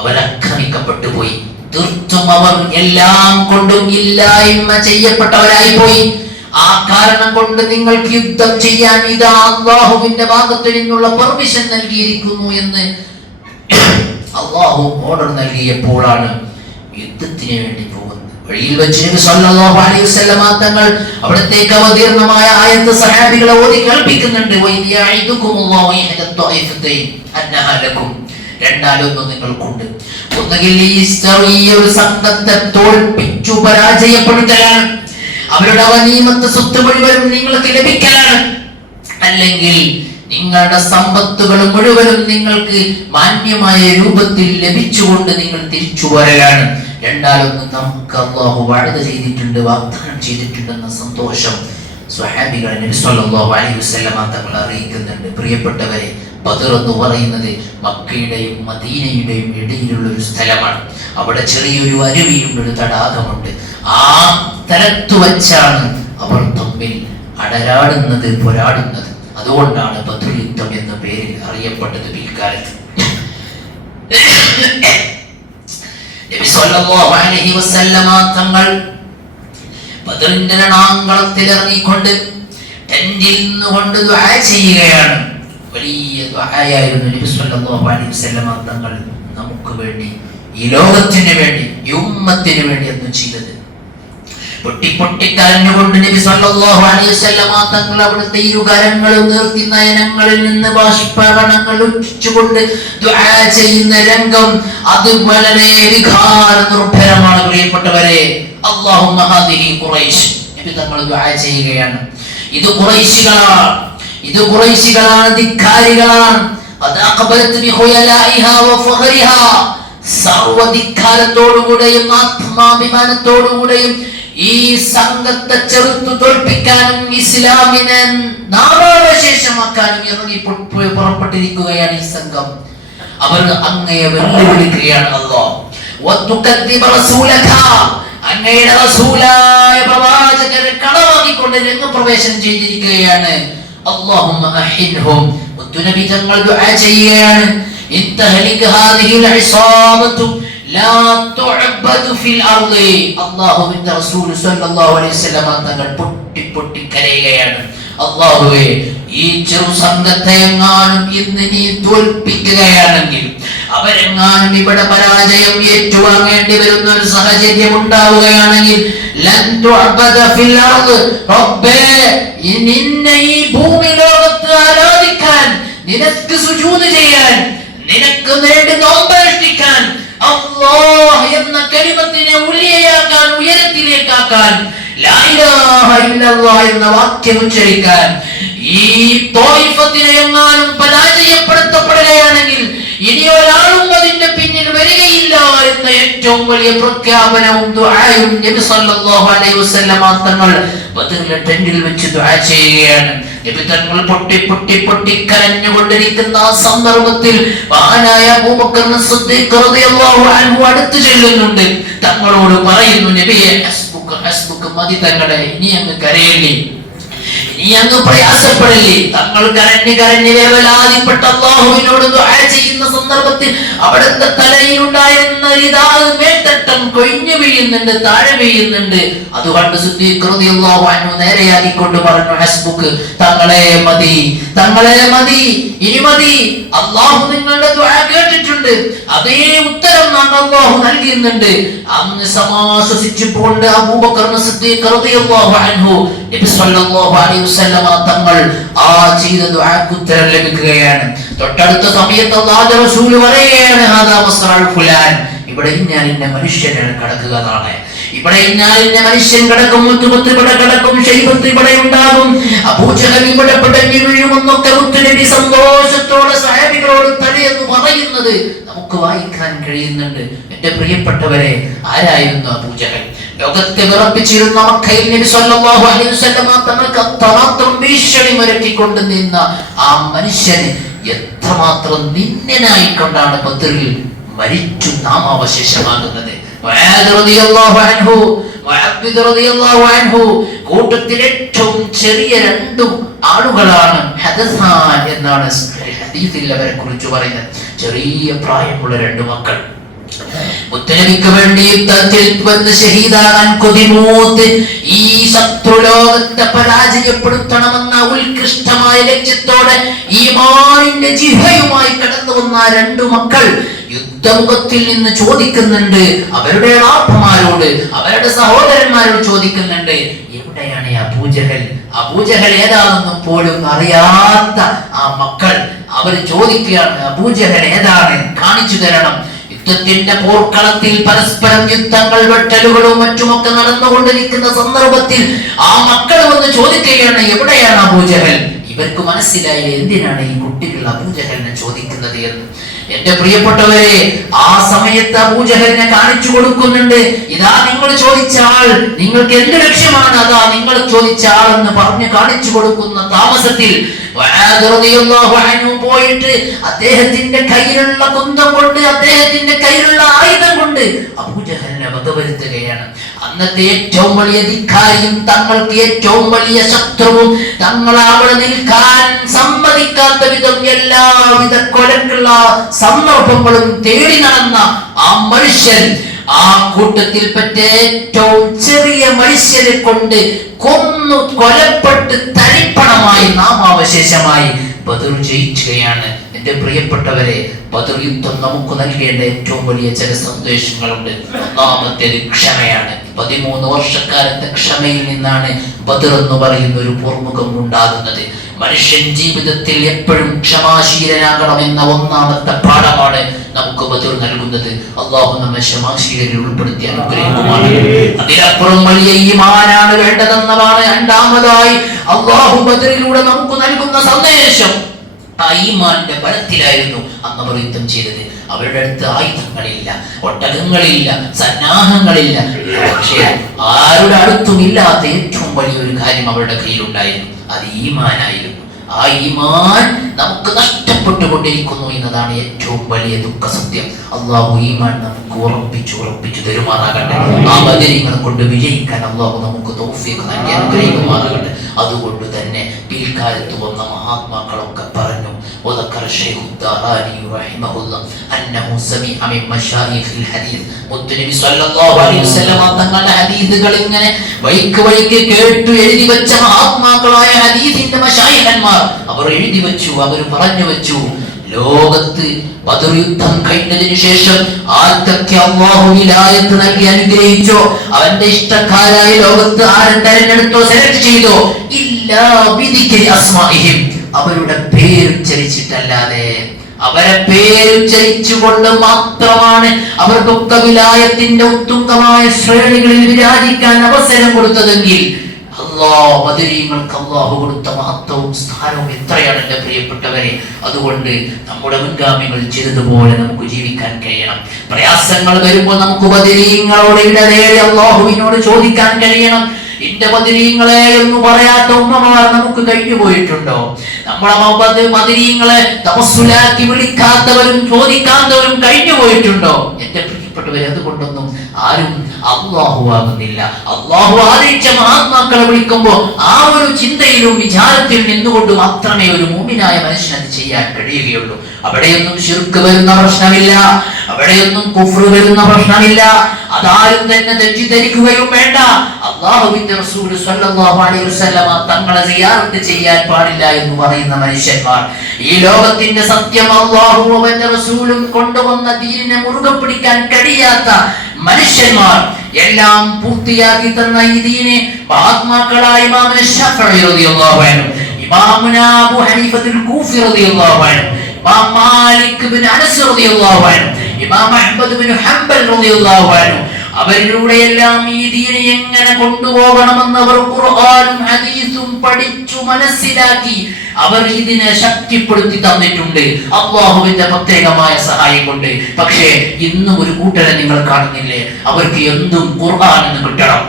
അവരക്രമിക്കപ്പെട്ടു പോയി. തീർത്തും അവർ എല്ലാം കൊണ്ടും ഇല്ലായ്മ ചെയ്യപ്പെട്ടവരായി പോയി. ആ കാരണം കൊണ്ട് നിങ്ങൾക്ക് യുദ്ധം ചെയ്യാൻ ഇതാ അല്ലാഹുവിന്റെ ഭാഗത്തു നിന്നുള്ള പെർമിഷൻ നൽകിയിരിക്കുന്നു എന്ന് അല്ലാഹു ഓർഡർ നൽകിയപ്പോഴാണ് യുദ്ധത്തിന് വേണ്ടി പോകുന്നത്. വഴിയിൽ വെച്ച് നബി സല്ലല്ലാഹു അലൈഹി വസല്ലമ തങ്ങൾ അവിടത്തേക്ക് അവതീർണമായ ആയത്ത് സഹാബികളെ ഓതി കേൾപ്പിക്കുന്നുണ്ട്. വഇദ് യഅദുകുമുല്ലാഹു ഇഹ്ദ ത്വായിഫത്തൈൻ അന്നഹാ ലക്കും. രണ്ടാലൊന്ന് നിങ്ങൾക്കുണ്ട്. ഒന്നുകിൽ ഈ ഒരു സംഘത്തെ തോൽപ്പിച്ചു പരാജയപ്പെടുത്തലാണ്, അവരുടെ ഗനീമത്ത് സ്വത്ത് മുഴുവനും നിങ്ങൾക്ക് ലഭിക്കലാണ്, അല്ലെങ്കിൽ നിങ്ങളുടെ സമ്പത്തുകൾ മുഴുവനും നിങ്ങൾക്ക് മാന്യമായ രൂപത്തിൽ ലഭിച്ചുകൊണ്ട് നിങ്ങൾ തിരിച്ചു വരലാണ്. രണ്ടാലൊന്ന് നമുക്ക് അല്ലാഹു വഅദ ചെയ്തിട്ടുണ്ട്, വാഗ്ദാനം ചെയ്തിട്ടുണ്ടെന്ന സന്തോഷം സ്വഹാബികളെ നബി സല്ലല്ലാഹു അലൈഹി വസല്ലമ തങ്ങൾ അറിയിക്കുന്നുണ്ട്, പ്രിയപ്പെട്ടവരെ, ബദർ എന്ന് പറയുന്നത് മക്കയുടെയും മദീനയുടെയും ഇടയിലുള്ള ഒരു സ്ഥലമാണ്. അവിടെ ചെറിയൊരു അരുവിയുണ്ട്, ഒരു തടാകമുണ്ട്. ആ സ്ഥലത്ത് വച്ചാണ് അവർ തമ്മിൽ അടരാടുന്നത്, പോരാടുന്നത്. അതുകൊണ്ടാണ് ബദർ യുദ്ധം എന്ന പേരിൽ അറിയപ്പെട്ടത് പിൽക്കാലത്ത്. നബി സല്ലല്ലാഹു അലൈഹി വസല്ലമ തങ്ങൾ ബദറിന്റെ രണാങ്കളത്തിൽ ഇറങ്ങിക്കൊണ്ട് ടെന്റിൽ നിന്നുകൊണ്ട് ദുആ ചെയ്യുകയാണ്. വലിയ ദുആയായിരുന്നു നബി സല്ലല്ലാഹു അലൈഹി വസല്ലമ തങ്ങൾ നമുക്ക് വേണ്ടി, ഈ ലോകത്തിന് വേണ്ടി, ഈ ഉമ്മത്തിന് വേണ്ടി എന്ന് ചെയ്തത്. പൊട്ടി പൊട്ടി കരഞ്ഞുകൊണ്ട് നബി സല്ലല്ലാഹു അലൈഹി വസല്ലമ തങ്ങൾ അവിടുത്തെ ഇരുകരങ്ങളും നിർത്തി നയനങ്ങളിൽ നിന്ന് ബാഷ്പകണങ്ങൾ ഉച്ചിച്ചുകൊണ്ട് ദുആ ചെയ്യുന്ന രംഗം അത് വളരെ വികാര നിർഭരമാണ്. പ്രിയപ്പെട്ടവരെ, അല്ലാഹുമ്മ ഹാദിഹി ഖുറൈശ്, നബി തങ്ങൾ ദുആ ചെയ്യുകയാണ്. ഇത് ഖുറൈശികളാണ്, ഇത് ഖുറൈശികളാണ്, ധിക്കാരികളാണ്. അത് അഖബലത് ബിഖുയലാഇഹാ വഫഖരിഹാ, സർവധിക്കാരത്തോടുകൂടെയും ആത്മാഭിമാനത്തോടുകൂടെയും ഈ സംഘത്തെ ചെറുത്തു തോൽപ്പിക്കാനും ഇസ്ലാമിനെ നാമാവശേഷമാക്കാനും ഇറങ്ങി പുറപ്പെട്ടിരിക്കുകയാണ് ഈ സംഘം. അവർ അങ്ങയെ വെല്ലുവിളിക്കുകയാണ്. അങ്ങയുടെ റസൂലായ പ്രവാചകരെ കടവാക്കിക്കൊണ്ട് രംഗപ്രവേശനം ചെയ്തിരിക്കുകയാണ്. അല്ലാഹുമ്മ അഹിൻഹും, നബി തങ്ങൾ ദുആ ചെയ്യുകയാണ്. ഇൻതഹലിക ഹാദിഹിൽ ഇസാബതു ലാ തുഅബദു ഫിൽ അർളി. അല്ലാഹുവിന്റെ റസൂൽ സ്വല്ലല്ലാഹു അലൈഹി വസല്ലം തങ്ങൾ പൊട്ടി പൊട്ടി കരയുകയാണ്. അല്ലാഹുവേ, ഈ ചെറു സംഘത്തെ എങ്ങാനും ഇന്ന് നീ തോൽപ്പിക്കുകയാണെങ്കിൽ, അവരെങ്ങാനും ഇവിടെ പരാജയം ഏറ്റുവാങ്ങേണ്ടി വരുന്ന ഒരു സാഹചര്യം ഉണ്ടാവുകയാണെങ്കിൽ, ലൻ തുഅബദ ഫിൽ അർള്, റബ്ബേ, നിന്നെ ഈ ഭൂമി ലോകത്ത് ആരാധിക്കാൻ, നിനക്ക് സുജൂദ് ചെയ്യാൻ, നിനക്ക് വേണ്ടി നോമ്പനുഷ്ഠിക്കാൻ, അല്ലാഹ് എന്ന കലിമത്തിനെ ഉലിയയാക്കാൻ, ഉയരത്തിലേക്കാക്കാൻ, ലാ ഇലാഹ ഇല്ലല്ലാഹ് എന്ന വാക്യം ഉച്ചരിക്കാൻ ഈ ത്വായിഫത്തിനെ എങ്ങാനും പരാജയപ്പെടുത്തപ്പെടുകയാണെങ്കിൽ ഇനി ഒരാളും അതിന്റെ പിന്നിൽ വരികയില്ല എന്ന ഏറ്റവും വലിയ പ്രഖ്യാപനവും ദുആയും നബി സല്ലല്ലാഹു അലൈഹി വസല്ലം തങ്ങൾ ബദറിലെ ടെന്റിൽ വെച്ച് ദുആ ചെയ്യുകയാണ്. നബി തങ്ങൾ പൊട്ടി പൊട്ടി പൊട്ടി കരഞ്ഞുകൊണ്ടിരിക്കുന്ന ആ സന്ദർഭത്തിൽ മഹാനായ അബൂബക്കർ സിദ്ദീഖ് റളിയല്ലാഹു അൻഹു അടുത്ത് ചെല്ലുന്നുണ്ട്. തങ്ങളോട് പറയുന്നു, നബിയെ, ഹസ്ബുക ഹസ്ബുക, മതി തങ്ങളെ, ഇനി അങ്ങ് കരയില്ലേ, ഇനി അങ്ങ് പ്രയാസപ്പെടില്ലേ. തങ്ങൾ കരഞ്ഞ് കരഞ്ഞ് വേവലാതിപ്പെട്ട അല്ലാഹുവിനോട് ദുആ ചെയ്യുന്ന സന്ദർഭത്തിൽ അവിടുത്തെ തലയിൽ ഉണ്ടായിരുന്ന മേൽത്തട്ടം കൊഴിഞ്ഞു വീഴുന്നുണ്ട്, താഴെ വീഴുന്നുണ്ട്. അതുകൊണ്ട് സിദ്ദീഖ് റളിയല്ലാഹു അൻഹു നേരെയാക്കിക്കൊണ്ട് പറഞ്ഞു, ഹസ്ബുക്ക്, തങ്ങളെ മതി, തങ്ങളെ മതി, ഇനി മതി. അല്ലാഹു നിങ്ങളുടെ ദുആ കേട്ടിട്ടുണ്ട്, അതേ ഉത്തരം അല്ലാഹു നൽകുന്നുണ്ട്. അങ്ങ് സമാശ്വസിച്ചുകൊണ്ട് അബൂബക്കർ സിദ്ദീഖ് റളിയല്ലാഹു അൻഹു നബി സല്ലല്ലാഹു അലൈഹി വസല്ലം തങ്ങൾ ആ ചെയ്ത ദുആക്ക് ഉത്തരം ലഭിക്കുകയാണ്. തൊട്ടടുത്ത സമയത്ത് അല്ലാഹുവിന്റെ റസൂൽ പറയുകയാണ്, ഹാദാ മസ്റഉൽ ഫുലാൻ, ഇവിടെ ഞാൻ ഇന്ന മനുഷ്യനാണ് കിടക്കുകയാണ്, ഇവിടെ ഞാൻ ഇന്ന മനുഷ്യൻ കിടക്കും, മുത്തുമുത്ത് ഇവിടെ കിടക്കും, ശൈബത്ത് ഇവിടെ ഉണ്ടാകും, അബൂജഹൽ ഇവിടെ പിടഞ്ഞു വീഴുമെന്നൊക്കെ മുത്തുനബി സന്തോഷത്തോടെ സഹാബികളോട് തലയെന്ന് പറയുന്നത് നമുക്ക് വായിക്കാൻ കഴിയുന്നുണ്ട്. എന്റെ പ്രിയപ്പെട്ടവരെ, ആരായിരുന്നു അബൂജഹൽ? ലോകത്തെ വിറപ്പിച്ചിരുന്ന മക്കയിൽ നബി സല്ലല്ലാഹു അലൈഹി വസല്ലം തങ്ങൾക്ക് അത്രമാത്രം ഭീഷണി മുരട്ടിക്കൊണ്ട് നിന്ന ആ മനുഷ്യന് എത്രമാത്രം നിന്ദനായിക്കൊണ്ടാണ് ബദറിൽ മരിച്ചു നാമാവശേഷമാകുന്നത്. കൂട്ടത്തിൽ ഏറ്റവും ചെറിയ രണ്ടു ആളുകളാണ് ഹദസാൻ എന്നാണ് ഹദീസിൽ അവരെ കുറിച്ച് പറയുന്നത്. ചെറിയ പ്രായമുള്ള രണ്ടു മക്കൾ മുത്തനബിക്ക് വേണ്ടി യുദ്ധത്തിൽ വന്ന് ഷഹീദാകാൻ കൊതിമൂത്ത് ഈ ശത്രുലോകത്തെ പരാജയപ്പെടുത്തണമെന്ന ഉത്കൃഷ്ടമായ ലക്ഷ്യത്തോടെ ഈമാനിന്റെ ജിഹയുമായി കടന്നു വന്ന രണ്ടു മക്കൾ യുദ്ധമുഖത്തിൽ നിന്ന് ചോദിക്കുന്നുണ്ട്, അവരുടെ വാപ്പമാരോട്, അവരുടെ സഹോദരന്മാരോട് ചോദിക്കുന്നുണ്ട്, എവിടെയാണ് അബൂജഹൽ? അബൂജഹൽ ഏതാണെന്നും പോലും അറിയാത്ത ആ മക്കൾ അവർ ചോദിക്കുകയാണ്, അബൂജഹൽ ഏതാണ്, കാണിച്ചു തരണം. യുദ്ധത്തിന്റെ പോർക്കളത്തിൽ പരസ്പരം യുദ്ധങ്ങൾ, വെട്ടലുകളും മറ്റുമൊക്കെ നടന്നുകൊണ്ടിരിക്കുന്ന സന്ദർഭത്തിൽ ആ മക്കൾ വന്ന് ചോദിക്കുകയാണ്, എവിടെയാണ് അബൂജഹൽ? ഈ ഇവർക്ക് മനസ്സിലായി എന്തിനാണ് ഈ കുട്ടികൾ അബൂജഹലിനെ ചോദിക്കുന്നത് എന്ന്. എന്റെ പ്രിയപ്പെട്ടവരെ, ആ സമയത്ത് അബൂജഹലിനെ കാണിച്ചു കൊടുക്കുന്നുണ്ട്. ഇതാ നിങ്ങൾ ചോദിച്ച ആൾ, നിങ്ങൾക്ക് എന്ത് ലക്ഷ്യമാണ്, അതാ നിങ്ങൾ ചോദിച്ച ആളെന്ന് പറഞ്ഞ് കാണിച്ചു കൊടുക്കുന്ന താമസത്തിൽ പോയിട്ട് അദ്ദേഹത്തിന്റെ കയ്യിലുള്ള കുന്തം കൊണ്ട്, അദ്ദേഹത്തിന്റെ കയ്യിലുള്ള ആയുധം കൊണ്ട് അബൂജഹലിനെ വകവരുത്തുകയാണ്. അന്നത്തെ ഏറ്റവും വലിയ ധിക്കാരിയും തങ്ങൾക്ക് ഏറ്റവും വലിയ ശത്രുവും, തങ്ങളെ അവിടെ നിൽക്കാൻ സമ്മതിക്കാത്ത വിധം എല്ലാവിധ കൊലക്കുള്ള സന്ദർഭങ്ങളും തേടി നടന്ന ആ മനുഷ്യൻ, ആ കൂട്ടത്തിൽപ്പെട്ട ഏറ്റവും ചെറിയ മനുഷ്യരെ കൊണ്ട് കൊന്നു കൊലപ്പെട്ട് തരിപ്പണമായി നാമാവശേഷമായി ബദർ ജയിക്കുകയാണ്. എന്റെ പ്രിയപ്പെട്ടവരെ, ബദർ യുദ്ധം നമുക്ക് നൽകേണ്ട ഏറ്റവും വലിയ ചില സന്ദേശങ്ങളുണ്ട്. ഒന്നാമത്തേത് ക്ഷമയാണ്. 13 വർഷക്കാലത്തെ ക്ഷമയിൽ നിന്നാണ് ബദർ എന്ന് പറയുന്ന ഒരു പോർമുഖം ഉണ്ടാകുന്നത്. മനുഷ്യൻ ജീവിതത്തിൽ എപ്പോഴും ക്ഷമാശീലനാകണമെന്ന ഒന്നാമത്തെ പാഠമാണ് നമുക്ക് ബദർ നൽകുന്നത്. അള്ളാഹു നമ്മെ ക്ഷമാശീലരിൽ ഉൾപ്പെടുത്തി അനുഗ്രഹിക്കുമാണ്. അതിനപ്പുറം വലിയ ഈമാനാണ് വേണ്ടതെന്നതാണ് രണ്ടാമതായി അള്ളാഹു ബദറിലൂടെ നമുക്ക് നൽകുന്ന സന്ദേശം. ആ ഈമാന്റെ ബലത്തിലായിരുന്നു അന്ന് അവർ യുദ്ധം ചെയ്തത്. അവരുടെ അടുത്ത് ആയുധങ്ങളില്ല, ഒട്ടകങ്ങളില്ല, സന്നാഹങ്ങളില്ല. പക്ഷേ ആരുടെ അടുത്തും ഇല്ലാത്ത ഏറ്റവും വലിയൊരു കാര്യം അവരുടെ കയ്യിലുണ്ടായിരുന്നു. അത് ഈമാനായിരുന്നു. ആ ഈമാൻ നമുക്ക് നഷ്ടപ്പെട്ടുകൊണ്ടിരിക്കുന്നു എന്നതാണ് ഏറ്റവും വലിയ ദുഃഖസത്യം. അള്ളാഹു ഈമാൻ നമുക്ക് ഉറപ്പിച്ചു തരുമാറാകട്ടെ. ആ ബദരീങ്ങളെ കൊണ്ട് വിജയിക്കാൻ അള്ളാഹു നമുക്ക് തൗഫീഖ് നൽകി അനുഗ്രഹിക്കുമാറാകട്ടെ. അതുകൊണ്ട് തന്നെ പിൽക്കാലത്ത് വന്ന മഹാത്മാക്കളൊക്കെ പറഞ്ഞു, തങ്ങളുടെ ഹദീസുകൾ ഇങ്ങനെ വഴിക്ക് കേട്ടു എഴുതി വെച്ച മഹാത്മാക്കളായ ഹദീസിന്റെ മശായിഖന്മാർ അവർ എഴുതി വെച്ചു, അവർ പറഞ്ഞു വെച്ചു, ലോകത്ത് ബദർ യുദ്ധം കഴിഞ്ഞതിന് ശേഷം ആർക്കൊക്കെ അല്ലാഹു ഹിദായത്ത് നൽകി അനുഗ്രഹിച്ചോ, അവന്റെ ഇഷ്ടക്കാരായ ലോകത്ത് ആരെ തെരഞ്ഞെടുത്തോ സെലക്ട് ചെയ്തോ, ഇല്ലാ ബിദിക്രി അസ്മാഇഹിം, അവരുടെ പേരുച്ചരിച്ചിട്ടല്ലാതെ, അവരെ പേരുച്ചരിച്ചുകൊണ്ട് മാത്രമാണ് അവർക്കൊക്കെ വിലായത്തിന്റെ ഉത്തുംഗമായ ശ്രേണികളിൽ വിരാജിക്കാൻ അവസരം കൊടുത്തതെങ്കിൽ ബദരീങ്ങൾക്ക് അല്ലാഹു കൊടുത്ത മഹത്വവും സ്ഥാനവും എത്രയാണ് എന്റെ പ്രിയപ്പെട്ടവരെ. അതുകൊണ്ട് നമ്മുടെ മുൻഗാമികൾ ചെയ്തതുപോലെ നമുക്ക് ജീവിക്കാൻ കഴിയണം. പ്രയാസങ്ങൾ വരുമ്പോൾ നമുക്ക് ബദരീങ്ങളോട് ഇടതേടി അല്ലാഹുവിനോട് ചോദിക്കാൻ കഴിയണം. ഇന്റെ ബദരീങ്ങളെ എന്ന് പറയാത്ത ഉമ്മമാർ നമുക്ക് കഴിഞ്ഞു പോയിട്ടുണ്ടോ? നമ്മളെ ബദരീങ്ങളെ തവസ്സുലാക്കി വിളിക്കാത്തവരും ചോദിക്കാത്തവരും കഴിഞ്ഞു പോയിട്ടുണ്ടോ? എന്റെ പ്രിയപ്പെട്ടവരെ, അതുകൊണ്ടൊന്നും ആരും അല്ലാഹു ആകുന്നില്ല. അല്ലാഹു ആദരിച്ച മഹാത്മാക്കളെ വിളിക്കുമ്പോൾ ആ ഒരു ചിന്തയിലും വിചാരത്തിൽ നിന്നുകൊണ്ട് മാത്രമേ ഒരു മുഅ്മിനായ മനുഷ്യൻ അത് ചെയ്യാൻ കഴിയുകയുള്ളൂ. അവിടെയൊന്നും ശിർക്ക് വരുന്ന പ്രശ്നമില്ല, അവിടെയൊന്നും കുഫ്ർ വരുന്ന പ്രശ്നമില്ല. അതാരും തന്നെ തെറ്റിദ്ധരിക്കുകയും വേണ്ട. അല്ലാഹുവിന്റെ റസൂൽ സ്വല്ലല്ലാഹു അലൈഹി വസല്ലമ തങ്ങളെ സിയാറത്ത് ചെയ്യാൻ പാടില്ല എന്ന് പറയുന്ന മനുഷ്യന്മാർ, ഈ ലോകത്തിന്റെ സത്യം അല്ലാഹു അവന്റെ റസൂലും കൊണ്ടുവന്ന ദീനിനെ മുറുകെ പിടിക്കാൻ കഴിയാത്ത മനുഷ്യന്മാർ എല്ലാം പൂർത്തിയാക്കി തന്ന ഈ ദീനെ മഹാത്മാക്കളായ ഇമാം ശാഫിഈ റളിയല്ലാഹു അൻഹു, ഇമാമുന അബൂ ഹനീഫത്തുൽ കൂഫി റളിയല്ലാഹു അൻഹു, ഇമാം മാലിക് ഇബ്നു അനസ് റളിയല്ലാഹു അൻഹു, ഇമാം അഹ്മദ് ഇബ്നു ഹംബൽ റളിയല്ലാഹു അൻഹു, അവരിലൂടെയെല്ലാം ഈ ദീനെ എങ്ങനെ കൊണ്ടുപോകണമെന്ന് അവർ ഖുർആനും ഹദീസും പഠിച്ചു മനസ്സിലാക്കി അവർ ഇതിനെ ശക്തിപ്പെടുത്തി തന്നിട്ടുണ്ട് അല്ലാഹുവിന്റെ പ്രത്യേകമായ സഹായം കൊണ്ട്. പക്ഷേ ഇന്നും ഒരു കൂട്ടരെ നിങ്ങൾ കാണുന്നില്ലേ, അവർക്ക് എന്തും ഖുർആൻ എന്ന് കിട്ടണം,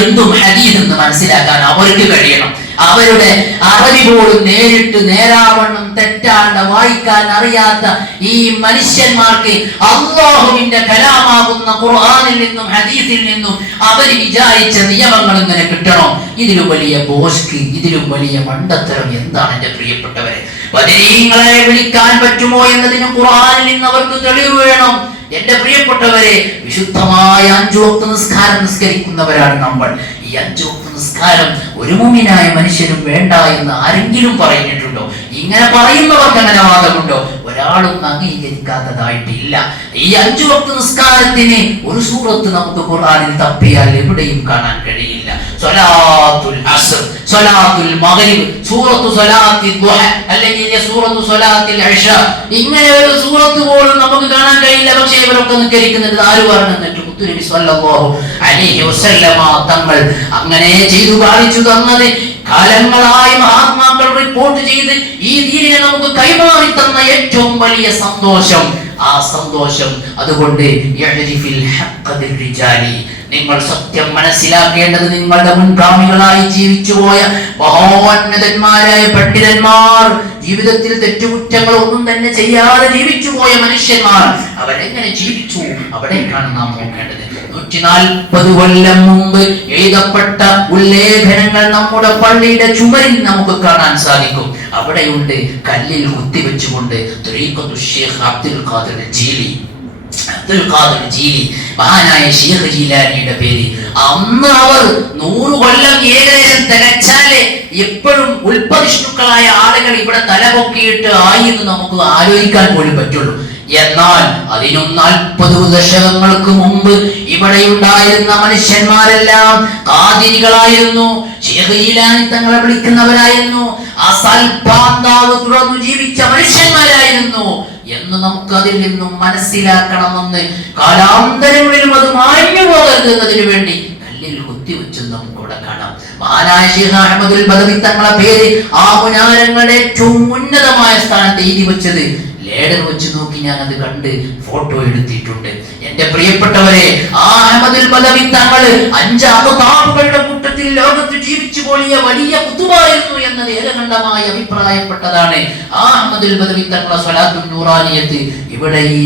എന്തും ഹദീസ് എന്ന് മനസ്സിലാക്കാൻ അവർക്ക് കഴിയണം. അവരുടെ അറിവ് പോലും നേരിട്ട് നേരാവണ്ണം തെറ്റാണ്ട് വായിക്കാൻ അറിയാത്ത ഈ മനുഷ്യന്മാർക്ക് അല്ലാഹുവിന്റെ കലാമാകുന്ന ഖുർആനിൽ നിന്നും ഹദീസിൽ നിന്നും അവർ വിചാരിച്ച നിയമങ്ങൾ ഇങ്ങനെ കിട്ടണം. ഇതിലും വലിയ ബോഷ്ക്ക്, ഇതിലും വലിയ മണ്ടത്തരം എന്താണ് എന്റെ പ്രിയപ്പെട്ടവരെ? ബദരീങ്ങളെ വിളിക്കാൻ പറ്റുമോ എന്നതിന് ഖുർആനിൽ നിന്ന് അവർക്ക് തെളിവ് വേണം. എന്റെ പ്രിയപ്പെട്ടവരെ, വിശുദ്ധമായ 5 വക്ത് നിസ്കാരം നിസ്കരിക്കുന്നവരാണ് നമ്മൾ. ഈ 5 വക്ത് നിസ്കാരം ഒരു മുഅ്മിനായ മനുഷ്യനും വേണ്ട എന്ന് ആരെങ്കിലും പറഞ്ഞിട്ടുണ്ടോ? ഇങ്ങനെ പറയുന്നവർക്ക് അങ്ങനെ വാദമുണ്ടോ? ഒരാളും അംഗീകരിക്കാത്തതായിട്ടില്ല. ഈ 5 വക്ത് നിസ്കാരത്തിന് ഒരു സൂറത്ത് നമുക്ക് ഖുർആനിൽ തപ്പിയാൽ എവിടെയും കാണാൻ കഴിയില്ല. സ്വലാത്തുൽ അസ്ർ, സ്വലാത്തുൽ മഗ്രിബ്, സൂറത്തു സ്വലാത്തിൽ ദുഹ, അല്ലെങ്കിൽ സൂറത്തു സ്വലാത്തിൽ ഇശ, ഇങ്ങനെ ഒരു സൂറത്ത് പോലും നമുക്ക് കാണാൻ കഴിയില്ല. പക്ഷേ ഇവരൊക്കെ നിസ്കരിക്കുന്നത് ആര് പറഞ്ഞിട്ട്? മുത്തുനബി സ്വല്ലല്ലാഹു അലൈഹി വസല്ലമ തങ്ങൾ അങ്ങനെ ചെയ്തു കാണിച്ചു തന്നത്. കാലങ്ങളായി മഹാത്മാക്കൾ റിപ്പോർട്ട് ചെയ്ത് ഈ ദീനിനെ നമുക്ക് കൈമാറി തന്ന ഏറ്റവും വലിയ സന്തോഷം, ആ സന്തോഷം. അതുകൊണ്ട് നിങ്ങൾ സത്യം മനസ്സിലാക്കേണ്ടത്, നിങ്ങളുടെ മുൻഗാമികളായി ജീവിച്ചുപോയ മഹോന്നതന്മാരായ പണ്ഡിതന്മാർ, ജീവിതത്തിൽ തെറ്റുകുറ്റങ്ങൾ ഒന്നും തന്നെ ചെയ്യാതെ ജീവിച്ചുപോയ മനുഷ്യന്മാർ, അവരെങ്ങനെ ജീവിച്ചു, അവിടേക്കാണ് നാം നോക്കേണ്ടത്. 140 കൊല്ലം മുമ്പ് എഴുതപ്പെട്ട ഉല്ലേഖനങ്ങൾ നമ്മുടെ പള്ളിയുടെ ചുമരിൽ നമുക്ക് കാണാൻ സാധിക്കും. അവിടെയുണ്ട് കല്ലിൽ കുത്തിവെച്ചുകൊണ്ട് അബ്ദുൽ ഖാദിർ ജീലി, മഹാനായ ശൈഖ് ജീലാനിയുടെ പേര്. അന്ന് അവർ 100 കൊല്ലം ഏകദേശം തികച്ചാലേ എപ്പോഴും ഉൽപ്പതിഷ്ണുക്കളായ ആളുകൾ ഇവിടെ തലപൊക്കിയിട്ട് ആയെന്ന് നമുക്ക് ആലോചിക്കാൻ പോലും പറ്റുള്ളൂ. എന്നാൽ അതിനും 40 ദശകങ്ങൾക്ക് മുമ്പ് ഇവിടെയുണ്ടായിരുന്ന മനുഷ്യന്മാരെല്ലാം ഖാദിരികളായിരുന്നു, ശൈഖ് ജീലാനി തങ്ങളെ വിളിക്കുന്നവരായിരുന്നു, അസൽപാന്താവ് തുറന്നു ജീവിച്ച മനുഷ്യന്മാരായിരുന്നു എന്ന് നമുക്ക് അതിൽ നിന്നും മനസ്സിലാക്കണമെന്ന്, കാലാന്തരങ്ങളിലും അത് മാഞ്ഞു പോകരുത് എന്നതിനു വേണ്ടി കല്ലിൽ കുത്തിവെച്ച് നമുക്കിവിടെ കാണാം. മഹാനായ ശൈഖ് അഹ്മദുൽ ബദവി തങ്ങളെ പേര് ആ മുനാരങ്ങളുടെ ഏറ്റവും ഉന്നതമായ സ്ഥാനത്ത് എഴുതി വെച്ചത് ലേഡർ വെച്ച് നോക്കി ഞാൻ അത് കണ്ട് ഫോട്ടോ എടുത്തിട്ടുണ്ട്. എന്റെ പ്രിയപ്പെട്ടവരെ, ആ അഹ്മദുൽ ബദവി തങ്ങൾ 5 അഖ്താബുകളുടെ കൂട്ടത്തിൽ ലോകത്ത് ജീവിച്ചു പോയ വലിയ കുതുബായിരുന്നു എന്നത് ഏകകണ്ഠമായി അഭിപ്രായപ്പെട്ടതാണ്. ആ അഹ്മദുൽ ബദവി തങ്ങളെ സ്വലാത്തുൻ നൂറാനിയത്ത് ഇവിടെ ഈ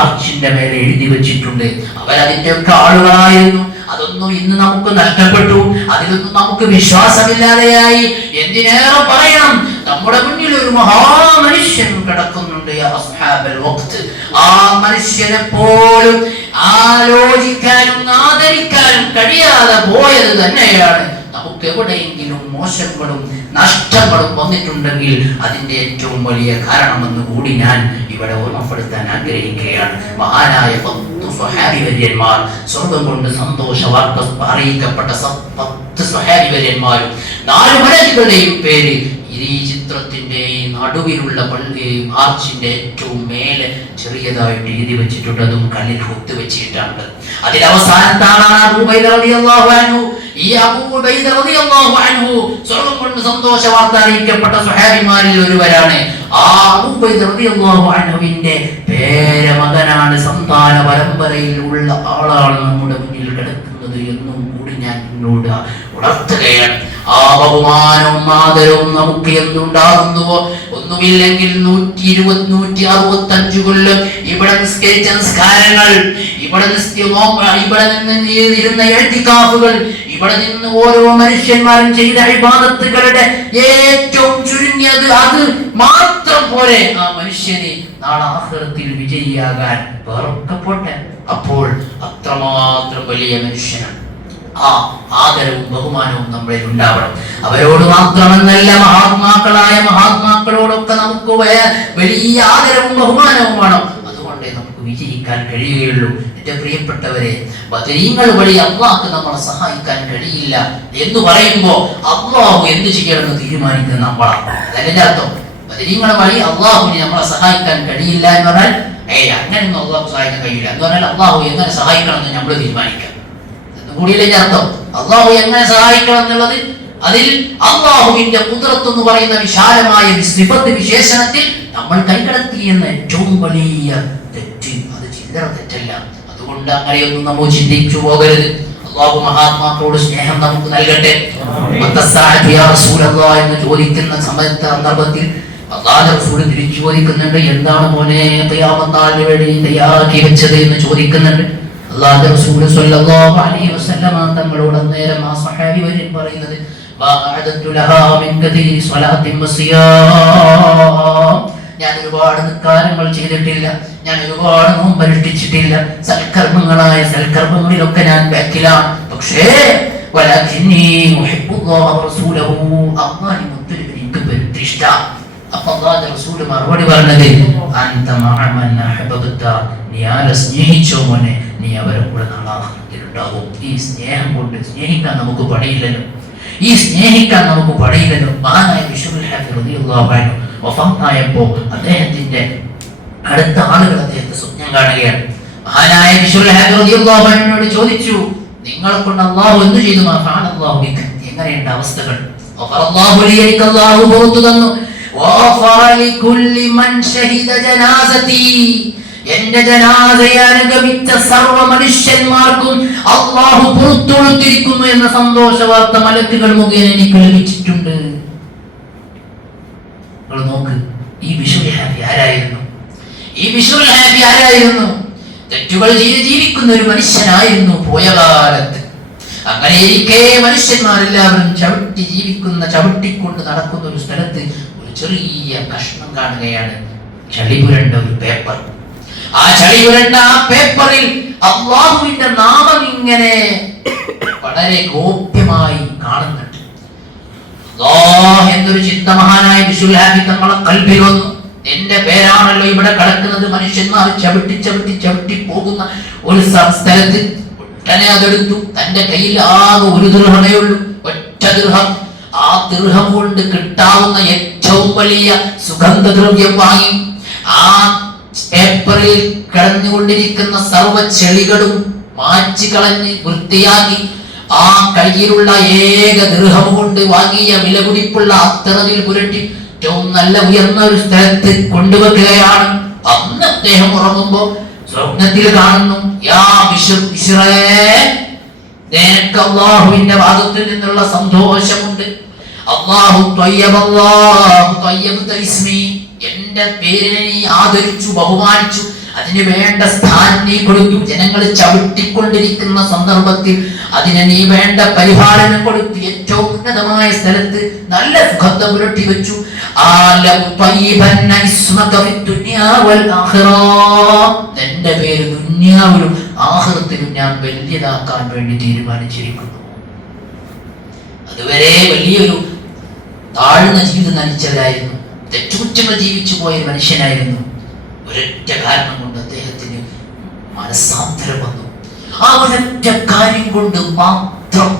ആർച്ചിന്റെ മേലെ എഴുതി വെച്ചിട്ടുണ്ട്. അവരതിന്റെ ഒക്കെ ആളുകളായിരുന്നു. അതൊന്നും ഇന്ന് നമുക്ക് നഷ്ടപ്പെട്ടു, അതിലൊന്നും നമുക്ക് വിശ്വാസമില്ലാതെയായി. എന്തിനേറെ പറയണം, നമ്മുടെ മുന്നിൽ ഒരു മഹാമനുഷ്യൻ കിടക്കുന്നുണ്ട്. ആ മനുഷ്യനെ പോലും ആലോചിക്കാനും ആദരിക്കാനും കഴിയാതെ പോയത് തന്നെയാണ്. നമുക്ക് എവിടെയെങ്കിലും മോശങ്ങളും നഷ്ടങ്ങളും വന്നിട്ടുണ്ടെങ്കിൽ അതിന്റെ ഏറ്റവും വലിയ കാരണമെന്ന് കൂടി ഞാൻ ഇവിടെ ഓർമ്മപ്പെടുത്താൻ ആഗ്രഹിക്കുകയാണ്. മഹാനായ 10 സ്വഹാബിവര്യന്മാർ, സ്വർഗം കൊണ്ട് സന്തോഷ വാർത്ത അറിയിക്കപ്പെട്ട 10 സ്വഹാബിവര്യന്മാരും 4 മലക്കുകളുടെയും പേര് ഈ ചിത്രത്തിന്റെ നടുവിലുള്ള പള്ളി ആർച്ചിന്റെ ഏറ്റവും മേലെ ചെറിയതായിട്ട് എഴുതി വെച്ചിട്ടുണ്ട്. അതും കല്ലിൽ കുത്തിവെച്ചിട്ടുണ്ട്. അതിൽ അവസാനത്താണ് അബൂ ഉബൈദ റളിയല്ലാഹു അൻഹു. ഈ അബൂ ഉബൈദ റളിയല്ലാഹു അൻഹു സ്വർഗ്ഗം കൊണ്ട് സന്തോഷ വാർത്ത അറിയിക്കപ്പെട്ട സ്വഹാബിമാരിൽ ഒരുവരാണ്. ആ അബൂ ഉബൈദ റളിയല്ലാഹു അൻഹുവിന്റെ പേരമകനാണ്, സന്താന പരമ്പരയിൽ ഉള്ള ആളാണ് നമ്മുടെ മുന്നിൽ കിടക്കുന്നത് എന്നും കൂടി ഞാൻ നിങ്ങളോട് ഉണർത്തുകയാണ്. ആ ബഹുമാനവും ആദരവും നമുക്ക് എന്തുണ്ടാകുന്നുവോ, ഒന്നുമില്ലെങ്കിൽ 120-165 കൊല്ലം ഇവിടെ നിസ്കരിച്ച നിസ്കാരങ്ങൾ, ഇവിടെ നിന്ന് ഇരുന്ന എഴുത്തിക്കാഫുകൾ, ഇവിടെ നിന്ന് ഓരോ മനുഷ്യന്മാരും ചെയ്ത ഇബാദത്തുകളുടെ ഏറ്റവും ചുരുങ്ങിയത് അത് മാത്രം പോലെ ആ മനുഷ്യനെ നാളെ ആഖിറത്തിൽ വിജയിയാകാൻ വേറൊക്കെ പോട്ടെ. അപ്പോൾ അത്രമാത്രം വലിയ മനുഷ്യനാണ്. ആ ആദരവും ബഹുമാനവും നമ്മളിൽ ഉണ്ടാവണം. അവരോട് മാത്രമെന്നല്ല, മഹാത്മാക്കളായ മഹാത്മാക്കളോടൊക്കെ നമുക്ക് വലിയ ആദരവും ബഹുമാനവും വേണം. അതുകൊണ്ടേ നമുക്ക് വിജയിക്കാൻ കഴിയുകയുള്ളൂ. എന്റെ പ്രിയപ്പെട്ടവരെ, ബദരീങ്ങൾ വഴി അല്ലാഹുക്ക് നമ്മളെ സഹായിക്കാൻ കഴിയില്ല എന്ന് പറയുമ്പോൾ അല്ലാഹു എന്ത് ചെയ്യണമെന്ന് തീരുമാനിക്കുന്ന നമ്മളാണ്. അതല്ലേ അർത്ഥം? ബദരീങ്ങൾ വഴി അല്ലാഹുവിനെ നമ്മളെ സഹായിക്കാൻ കഴിയില്ല എന്ന് പറഞ്ഞാൽ അങ്ങനെയൊന്നും അല്ലാഹു സഹായിക്കാൻ കഴിയില്ല എന്ന് പറഞ്ഞാൽ അല്ലാഹു എങ്ങനെ സഹായിക്കണമെന്ന് നമ്മൾ തീരുമാനിക്കാം കൂടിയല്ലേ അർത്ഥം. അല്ലാഹു എങ്ങനെ സഹായിക്കണം എന്നുള്ളത് അതിൽ അല്ലാഹുവിന്റെ ഖുദ്റത്ത് എന്ന് പറയുന്ന വിശാലമായ സിഫത്ത് വിശേഷണത്തിൽ നമ്മൾ കൈകടത്തി എന്ന ഏറ്റവും വലിയ തെറ്റ്, അത് ചില്ലറ തെറ്റല്ല. അതുകൊണ്ട് അങ്ങനെയൊന്നും നമ്മൾ ചിന്തിച്ചു പോകരുത്. അല്ലാഹു മഹാത്മാക്കളോട് സ്നേഹം നമുക്ക് നൽകട്ടെ. എന്ന് ചോദിക്കുന്ന സന്ദർഭത്തിൽ അല്ലാഹുവിന്റെ റസൂൽ തിരിച്ചു ചോദിക്കുന്നുണ്ട്, എന്താണ് മോനെ ഖിയാമത്ത് നാളിന് വേണ്ടി തയ്യാറാക്കി വെച്ചത് എന്ന് ചോദിക്കുന്നുണ്ട്. അല്ലാഹുവിന്റെ റസൂൽ സ്വല്ലല്ലാഹു അലൈഹി വസല്ലം തങ്ങളോട് നേരം ആ സ്വഹാബി വര്യൻ പറയുന്നത്, ഞാൻ ഒരുപാട് നിസ്കാരങ്ങൾ ചെയ്തിട്ടില്ല, ഞാൻ ഒരുപാട് നോമ്പനുഷ്ഠിച്ചിട്ടില്ല, സൽക്കർമ്മങ്ങളായ സൽക്കർമ്മങ്ങളിലൊക്കെ ഞാൻ ബാക്കിലാണ്. പക്ഷേ മറുപടി പറഞ്ഞത്, നീ ആരെ സ്നേഹിച്ചോ മോനെ, നീ അവരെ കൂടെ നാളാഹുണ്ടാകും. ഈ സ്നേഹം കൊണ്ട് സ്നേഹിക്കാൻ നമുക്ക് പണിയില്ലല്ലോ. ഈ സ്നേഹിക്കാൻ നമുക്ക് പഴയില്ലല്ലോ. മഹാനായ ബിശ്റുൽ ഹാഫി റളിയല്ലാഹു അൻഹു വഫാത്തായപ്പോൾ അദ്ദേഹത്തിന്റെ അടുത്ത ആളുകൾ അദ്ദേഹത്തെ സ്വപ്നം കാണുകയാണ്. മഹാനായ ബിശ്റുൽ ഹാഫി റളിയല്ലാഹു അൻഹുവിനോട് ചോദിച്ചു, നിങ്ങളെ കൊണ്ട് അല്ലാഹു എന്തു ചെയ്തു? അല്ലാഹു ബിക, എങ്ങനെയുണ്ട് അവസ്ഥകൾ? അല്ലാഹു ലി, എനിക്ക് അല്ലാഹു പുറത്തു തന്നു. എന്റെ ജനാസയെ അനുഗമിച്ച സർവ്വ മനുഷ്യന്മാർക്കും അല്ലാഹു പുറത്തു കൊടുത്തിരിക്കുന്നു എന്ന സന്തോഷ വാർത്ത മലക്കുകൾ മുഖേന എനിക്ക് ലഭിച്ചിട്ടുണ്ട്. നോക്ക്, ഈ ബിശ്റുൽ ഹാഫി ആരായിരുന്നു? ഈ ബിശ്റുൽ ഹാഫി ആരായിരുന്നു? തെറ്റുകൾ ചെയ്ത് ജീവിക്കുന്ന ഒരു മനുഷ്യനായിരുന്നു പോയ കാലത്ത്. അങ്ങനെ ഇരിക്കെ മനുഷ്യന്മാരെല്ലാവരും ചവിട്ടിക്കൊണ്ട് നടക്കുന്ന ഒരു സ്ഥലത്ത് ഒരു ചെറിയ കഷ്ണം കാണുകയാണ്. ചളിപുരണ്ട ഒരു പേപ്പർ. ആ ചളിപുരണ്ട ആ പേപ്പറിൽ അല്ലാഹുവിന്റെ നാമം ഇങ്ങനെ വളരെ ഗോപ്യമായി കാണുന്നുണ്ട്. അല്ലാഹ് എന്നൊരു ചിന്ത മഹാനായ ബിശ്റുൽ ഹാഫി തങ്ങളെ കൽബിൽ വന്നു. എന്റെ പേരാണല്ലോ ഇവിടെ കിടക്കുന്നത്. മനുഷ്യന്മാർ ചവിട്ടി പോകുന്ന ഒരു സ്ഥലത്ത് ഉടനെ അതെടുത്തു. തന്റെ കയ്യിൽ ആകെ ഒരു ദിർഹമേ ഉള്ളൂ, ഒറ്റ ദിർഹം. ആ ദിർഹം കൊണ്ട് കിട്ടാവുന്ന ഏറ്റവും വലിയ സുഗന്ധദ്രവ്യം വാങ്ങി ആ പേപ്പറിൽ കിടന്നുകൊണ്ടിരിക്കുന്ന സർവ്വ ചെളികളും മാറ്റി കളഞ്ഞ് വൃത്തിയാക്കി ആ കയ്യിലുള്ള ഏക ദിർഹം കൊണ്ട് വാങ്ങിയ വിലപിടിപ്പുള്ള അത്തറയിൽ പുരട്ടി ഏറ്റവും നല്ല ഉയർന്ന ഒരു സ്ഥലത്ത് കൊണ്ടുവെക്കുകയാണ്. അന്ന് അദ്ദേഹം ഉറങ്ങുമ്പോ സ്വപ്നത്തിൽ കാണുന്നു, യാ നിനക്ക് അല്ലാഹുവിന്റെ ഭാഗത്ത് നിന്നുള്ള സന്തോഷമുണ്ട്. അല്ലാഹു എന്റെ പേരിനെ നീ ആദരിച്ചു, ബഹുമാനിച്ചു, അതിന് വേണ്ട സ്ഥാനം നീ കൊടുത്തു. ജനങ്ങൾ ചവിട്ടിക്കൊണ്ടിരിക്കുന്ന സന്ദർഭത്തിൽ അതിന് നീ വേണ്ട പരിപാലനം കൊടുത്തു. ഏറ്റവും ഉന്നതമായ സ്ഥലത്ത് നല്ല സുഗന്ധം പുരട്ടി വെച്ചു. എന്റെ പേര് ദുനിയാവിലും ആഖിറത്തിലും ഞാൻ വലിയതാക്കാൻ വേണ്ടി തീരുമാനിച്ചിരിക്കുന്നു. അതുവരെ വലിയൊരു താഴ്ന്ന ജീവിതം നയിച്ചവരായിരുന്നു, തെറ്റുകുറ്റങ്ങൾ ജീവിച്ചു പോയ മനുഷ്യനായിരുന്നു. ഒരൊറ്റ കാരണം കൊണ്ട് അദ്ദേഹത്തിന് മനസ്സാന്തരം വന്നു. ആ ഒരൊറ്റ കാര്യം കൊണ്ട് മാത്രം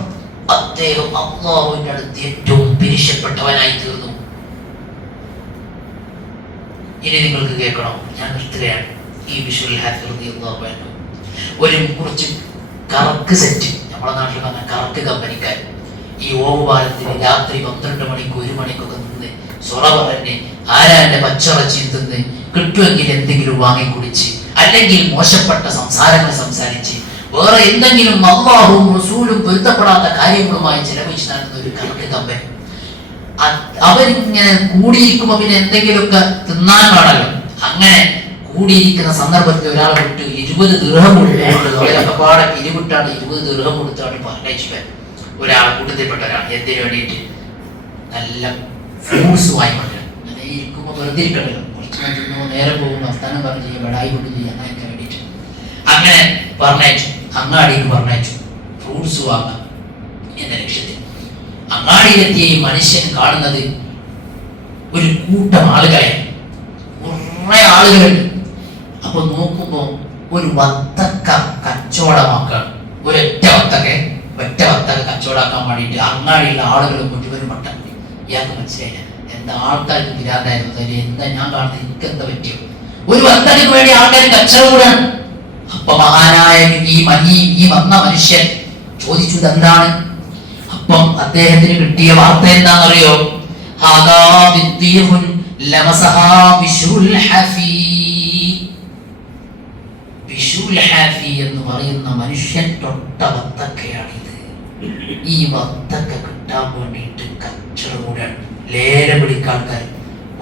അദ്ദേഹം അല്ലാഹുവിന്റെ അടുത്ത് ഏറ്റവും പിരിശപ്പെട്ടവനായി തീർന്നു. ഇനി നിങ്ങൾക്ക് കേൾക്കണം, ഞാൻ നിർത്തുകയാണ്. ഈ ബിശ്റുൽ ഹാഫി റളിയല്ലാഹു അൻഹു ഒരു കുറച്ച് കറക്ക് സെറ്റ്, നമ്മുടെ നാട്ടിൽ പറഞ്ഞ കറക്ക് കമ്പനിക്കാർ, ഈ ഓവുപാലത്തിന് രാത്രി 12 മണിക്ക് 1 മണിക്കൊക്കെ നിന്ന് സൊറ പറഞ്ഞ് ആരാന്റെ പച്ചിറച്ചി തിന്ന് കിട്ടുമെങ്കിൽ എന്തെങ്കിലും വാങ്ങിക്കുടിച്ച്, അല്ലെങ്കിൽ മോശപ്പെട്ട സംസാരങ്ങൾ സംസാരിച്ച്, വേറെ എന്തെങ്കിലും അല്ലാഹുവും റസൂലും പൊരുത്തപ്പെടാത്ത കാര്യങ്ങളുമായി ചെലവഴിച്ച് നടത്തുന്ന ഒരു കണക്ക് കമ്പനി. അവരിങ്ങനെ കൂടിയിരിക്കുമ്പോ പിന്നെ എന്തെങ്കിലുമൊക്കെ തിന്നാൻ കാണല്ലോ. അങ്ങനെ കൂടിയിരിക്കുന്ന സന്ദർഭത്തിൽ ഒരാളെ വിട്ട് 20 ദിർഹം അവരൊക്കെപ്പാടെ പിരിവിട്ടാണ് 20 ദിർഹം കൊടുത്താണ് പറഞ്ഞയച്ചു. ഒരാൾ കൂട്ടത്തിൽപ്പെട്ട ഒരാൾ എന്തിനു വേണ്ടിയിട്ട് നല്ല ഫ്രൂട്ട്സ് വാങ്ങിക്കൊണ്ടിരാൻ. അങ്ങനെ ഇരിക്കുമ്പോ വെറുതെ ഇരിക്കണ്ടല്ലോ, നേരെ പോകും, വർത്താനം പറഞ്ഞ് ചെയ്യുക, വെടായി കൊണ്ട് ചെയ്യുക, അങ്ങനെയൊക്കെ വേണ്ടിയിട്ട് അങ്ങനെ പറഞ്ഞയച്ചു. അങ്ങാടിക്ക് പറഞ്ഞയച്ചു ഫ്രൂട്ട്സ് വാങ്ങാൻ എന്ന ലക്ഷ്യത്തിൽ. അങ്ങാടിയിലെത്തിയ ഈ മനുഷ്യൻ കാണുന്നത് ഒരു കൂട്ടം ആളുകളെ, കുറെ ആളുകളുണ്ട്. അപ്പൊ നോക്കുമ്പോ ഒരു വത്തക്ക കച്ചവടമാക്കാണ്. ഒറ്റ വത്തക്ക കച്ചവടമാക്കാൻ വേണ്ടിയിട്ട് അങ്ങാടിയുള്ള ആളുകൾ മുഴുവനും മട്ടം. ഇയാൾക്ക് മനസ്സിലായില്ല എന്താ ആൾക്കാർക്ക് പിരാതായിരുന്നു, എന്താ ഞാൻ കാണുന്നത്, എനിക്ക് എന്താ പറ്റിയോ? ഒരു വത്തക്കയ്ക്ക് വേണ്ടി ആൾക്കാർ കച്ചവടം കൂടാണ്. അപ്പൊ മഹാനായ ഈ വന്ന മനുഷ്യൻ ചോദിച്ചു ഇതെന്താണ്. അപ്പം അദ്ദേഹത്തിന് കിട്ടിയ വാർത്ത എന്താണെന്നറിയോ? ബിശ്റുൽ ഹാഫി എന്ന് പറയുന്ന മനുഷ്യൻ തൊട്ട വത്തക്കയാണിത്. ഈ വത്തക്ക കിട്ടാൻ വേണ്ടിയിട്ട് കച്ചവടം, ലേലം പിടിക്കാൻ ആൾക്കാർ.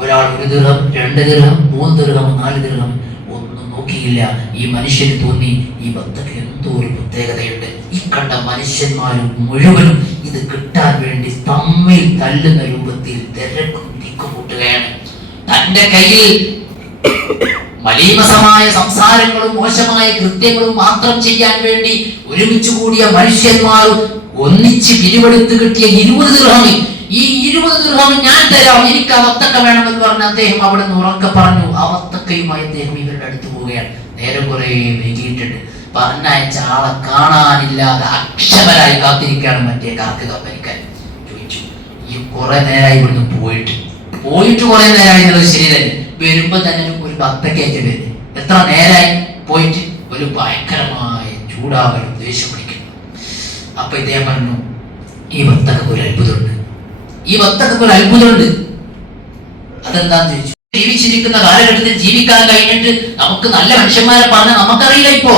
ഒരാൾ 1 ദിർഹം, 2 ദിർഹം, 3 ദിർഹം, 4 ദിർഹം ഒന്നും നോക്കിയില്ല. ഈ മനുഷ്യന് തോന്നി ഈ വത്തക്ക എന്തോ ഒരു പ്രത്യേകതയുണ്ട്. ഈ കണ്ട മനുഷ്യന്മാരും മുഴുവനും ഇത് കിട്ടാൻ വേണ്ടി തമ്മിൽ തല്ലുന്ന രൂപത്തിൽ തിരക്കും തിക്കുമുട്ടുകയാണ്. തന്റെ കയ്യിൽ മലീമസമായ സംസാരങ്ങളും മോശമായ കൃത്യങ്ങളും മാത്രം ചെയ്യാൻ വേണ്ടി ഒരുമിച്ച് കൂടിയ മനുഷ്യന്മാരും ഒന്നിച്ച് പിരിവെടുത്ത് കിട്ടിയ 20 ദിർഹമിൽ ഈ 20 ദിർഹം ഞാൻ തരാം, എനിക്ക് ആ വത്തക്ക വേണമെന്ന് പറഞ്ഞ അദ്ദേഹം അവിടെ നിന്ന് ഉറക്കെ പറഞ്ഞു. ആ വത്തക്കയുമായി അദ്ദേഹം ഇവരുടെ അടുത്ത് പോവുകയാണ്. നേരം കുറെ വൈകിയിട്ടുണ്ട്. പറഞ്ഞയച്ച ആളെ കാണാനില്ലാതെ അക്ഷമരായി കാത്തിരിക്കുകയാണ് മറ്റേ കാർക്ക് കമ്പനിക്കാർ. ചോദിച്ചു, ഈ കുറെ നേരമായി ഇവിടുന്ന് പോയിട്ട് കുറെ നേരമായി എന്നുള്ളത് ശരി തന്നെ, വരുമ്പോ തന്നെ ഒരു ബത്തക്കേറ്റ് വരും. എത്ര നേരമായി പോയിട്ട്? ഒരു ഭയങ്കരമായ ചൂടാവലും ദേഷ്യം പിടിക്കുന്നു. അപ്പൊ ഇദ്ദേഹം പറഞ്ഞു, ഈ ബത്തക്ക് ഒരു അത്ഭുതമുണ്ട്, അതെന്താന്ന് ചോദിച്ചു. ജീവിച്ചിരിക്കുന്ന കാലഘട്ടത്തിൽ ജീവിക്കാൻ കഴിഞ്ഞിട്ട് നമുക്ക് നല്ല മനുഷ്യന്മാരെ പറഞ്ഞാൽ നമുക്കറിയില്ല. ഇപ്പോ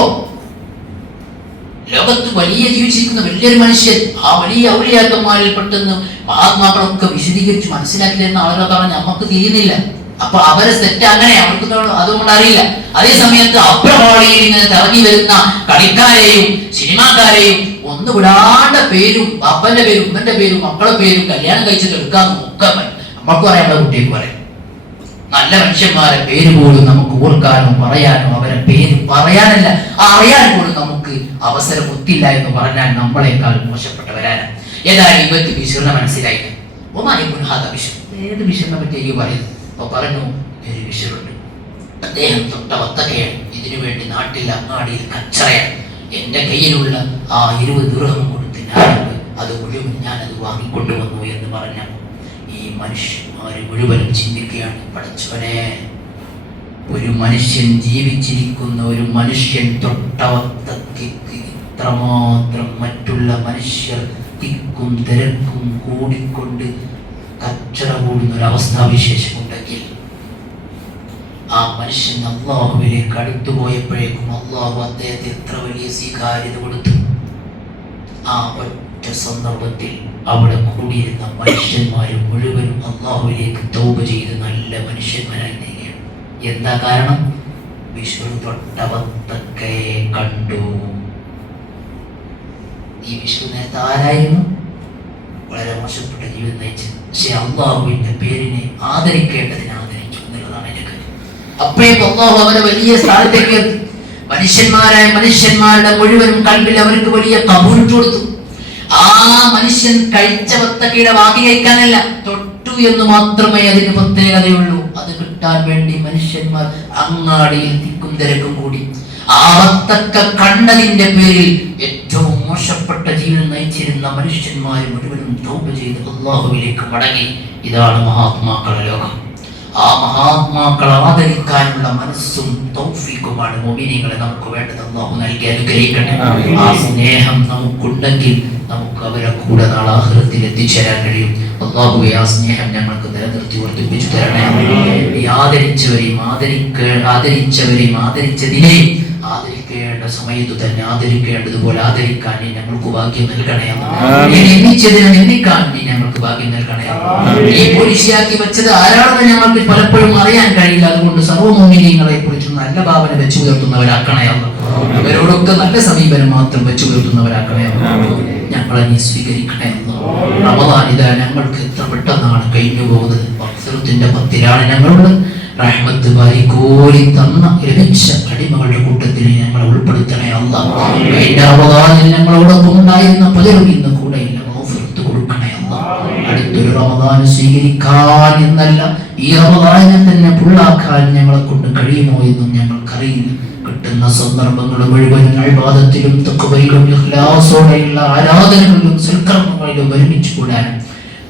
ലോകത്ത് ജീവിച്ചിരിക്കുന്ന വലിയൊരു മനുഷ്യൻ, ആ വലിയ ഔലിയാക്കന്മാരിൽ പെട്ടെന്ന് മഹാത്മാക്കളൊക്കെ വിശദീകരിച്ച് മനസ്സിലാക്കി തരുന്ന ആളുകളെ പറഞ്ഞ് നമുക്ക് തീരുന്നില്ല. അപ്പൊ അവരെ തെറ്റ് അങ്ങനെ, അവർക്ക് അതുകൊണ്ട് അറിയില്ല. അതേ സമയത്ത് അപ്രവാളിയിൽ ഇങ്ങനെ തിറങ്ങി വരുന്ന കളിക്കാരെയും സിനിമാക്കാരെയും ഒന്ന് വിടാണ്ട പേരും, അപ്പന്റെ പേരും ഉമ്മന്റെ പേരും മക്കളുടെ പേരും കല്യാണം കഴിച്ചിട്ട് എടുക്കാന്ന് ഒക്കെ നമ്മൾക്ക് പറയാനുള്ള കുട്ടിക്ക് പറയാം. നല്ല മനുഷ്യന്മാരെ പേര് പോലും നമുക്ക് ഓർക്കാനോ പറയാനോ, അവരെ പേര് പറയാനല്ല അറിയാൻ പോലും നമുക്ക് അവസരം ഒത്തില്ല എന്ന് പറഞ്ഞാൽ നമ്മളെക്കാൾ മോശപ്പെട്ടവരാണ്. ഏതായാലും ഇവർക്ക് ബിഷറിനെ മനസ്സിലായില്ല. ഏത് ബിഷറിനെ പറ്റി എനിക്ക് പറയുന്നത്? അപ്പൊ പറഞ്ഞു, ഒരു ബിഷറുണ്ട്, അദ്ദേഹം തൊട്ട വത്തക്കയാണ്, ഇതിനു വേണ്ടി നാട്ടിൽ അങ്ങാടിയിൽ കച്ചറയാണ്. എന്റെ കയ്യിലുള്ള ആ 20 ദിർഹം കൊടുത്ത് അത് മുഴുവൻ ഞാനത് വാങ്ങിക്കൊണ്ടുവന്നു എന്ന് പറഞ്ഞ ഈ മനുഷ്യന്മാര് മുഴുവനും ചിന്തിക്കുകയാണ്, പഠിച്ചവനെ, ഒരു മനുഷ്യൻ ജീവിച്ചിരിക്കുന്ന ഒരു മനുഷ്യൻ തൊട്ടവത്തക്ക് ഇത്രമാത്രം മറ്റുള്ള മനുഷ്യർ തിക്കും തിരക്കും കൂടിക്കൊണ്ട് കച്ചറ കൂടുന്ന ഒരു അവസ്ഥാവിശേഷം ഉണ്ടെങ്കിൽ ആ മനുഷ്യൻ അള്ളാഹുവിലേക്ക് അടുത്തുപോയപ്പോഴേക്കും അള്ളാഹു അദ്ദേഹത്തെ എത്ര വലിയ സ്വീകാര്യത കൊടുത്തു. ആ ഒറ്റ സന്ദർഭത്തിൽ അവിടെ കൂടിയിരുന്ന മനുഷ്യന്മാരും മുഴുവനും അള്ളാഹുവിലേക്ക് തൗബ ചെയ്ത് നല്ല മനുഷ്യന്മാരായി തീരുകയാണ്. എന്താ കാരണം? വിഷ്ണു തൊട്ടവത്തൊക്കെ കണ്ടു. ഈ വിഷ്ണു നേരത്തെ ആരായിരുന്നു? വളരെ മോശപ്പെട്ട ജീവിതം നയിച്ചു. പക്ഷെ അള്ളാഹുവിന്റെ പേരിനെ ആദരിക്കേണ്ടതിനെ ആദരിച്ചു എന്നുള്ളതാണ് എന്റെ കാര്യം. അപ്പോഴേക്കും അള്ളാഹു അവരെ വലിയ സ്ഥാനത്തേക്ക് മനുഷ്യന്മാരായ മനുഷ്യന്മാരുടെ മുഴുവനും കൽബിൽ അവർക്ക് വലിയ കബൂൽ കൊടുത്തു. ആ മനുഷ്യൻ കഴിച്ച വത്തക്കയുടെ ബാക്കി കഴിക്കാനല്ല, തൊട്ടു എന്ന് മാത്രമേ അതിന് പ്രത്യേകതയുള്ളൂ. അത് കിട്ടാൻ വേണ്ടി മനുഷ്യന്മാർ അങ്ങാടിയിൽ തിക്കും തിരക്കും കൂടി. ആ വത്തക്ക കണ്ടതിന്റെ പേരിൽ ഏറ്റവും മോശപ്പെട്ട ജീവിതം നയിച്ചിരുന്ന മനുഷ്യന്മാർ മുഴുവനും തൗബ ചെയ്ത് അള്ളാഹുവിലേക്ക് മടങ്ങി. ഇതാണ് മഹാത്മാക്കളുടെ ലോകം. ആ മഹാത്മാക്കളെ ആദരിക്കാനുള്ള മനസ്സും തൗഫീഖുമാണ് മുഅ്മിനീങ്ങളെ നമുക്ക് വേണ്ടത്. അല്ലാഹു നൽകി അനുഗ്രഹിക്കട്ടെ. ആ സ്നേഹം നമുക്കുണ്ടെങ്കിൽ നമുക്ക് അവരെ കൂടെ നാളെ ആഖിറത്തിൽ എത്തിച്ചേരാൻ കഴിയും. അല്ലാഹുവേ, ആ സ്നേഹം ഞങ്ങൾക്ക് നിലനിർത്തി വർദ്ധിപ്പിച്ചു തരണേ. ഈ ആദരിച്ചവരെയും ആദരിച്ചതിനെയും ആദരിക്കേണ്ട സമയത്ത് തന്നെ ആദരിക്കേണ്ടതുപോലെ ആദരിക്കാൻ നീ ഞങ്ങൾക്ക് ഭാഗ്യം നൽകണേ. നിന്ദിച്ചതിനെ നിന്ദിക്കാൻ നീ ഞങ്ങൾക്ക് ഭാഗ്യം നൽകണേ. ഈ പോലീസിയാക്കി വെച്ചത് ആരാണെന്ന് ഞങ്ങൾക്ക് പലപ്പോഴും അറിയാൻ കഴിയില്ല. അതുകൊണ്ട് സർവ്വമുഅ്മിനീങ്ങളെ കുറിച്ച് നല്ല ഭാവന വെച്ചു പുലർത്തുന്നവരാക്കണേ. അവരോടൊക്കെ നല്ല സമീപനം മാത്രം വെച്ചു പുലർത്തുന്നവരാക്കണേ. ഞങ്ങളെ നീ സ്വീകരിക്കണേ. റമദാൻ ഇതാ ഞങ്ങൾക്ക് എത്ര പെട്ടെന്നാണ് കഴിഞ്ഞു പോകുന്നത്. മഗ്ഫിറത്തിന്റെ 10-ലാണ് ഞങ്ങളുള്ളത്. റഹ്മത്ത് വാരിക്കോരി തന്ന ലഭിച്ച അടിമകളുടെ കൂട്ടത്തിൽ ഞങ്ങളെ ഉൾപ്പെടുത്തണേ അല്ലാഹ്. കഴിഞ്ഞ റമദാനിൽ ഞങ്ങളോടൊപ്പം ഉണ്ടായിരുന്ന പലരും ഇന്ന് കൂടെ ഇല്ല. മഗ്ഫിറത്ത് കൊടുക്കണേ അല്ലാഹ്. അടുത്തൊരു റമദാൻ സ്വീകരിക്കാൻ എന്നല്ല, ഈ റമദാനിനെ തന്നെ ഫുള്ളാക്കാൻ ഞങ്ങളെ കൊണ്ട് കഴിയുമോ എന്നും ഞങ്ങൾക്കറിയില്ല. കിട്ടുന്ന സന്ദർഭങ്ങൾ മുഴുവൻ ഇബാദത്തിലും തഖ്വയിലും ഇഖ്ലാസോടെയുള്ള ആരാധനകളിലും സൽക്കർമ്മങ്ങളിലും ഒരുമിച്ച് കൂടാനും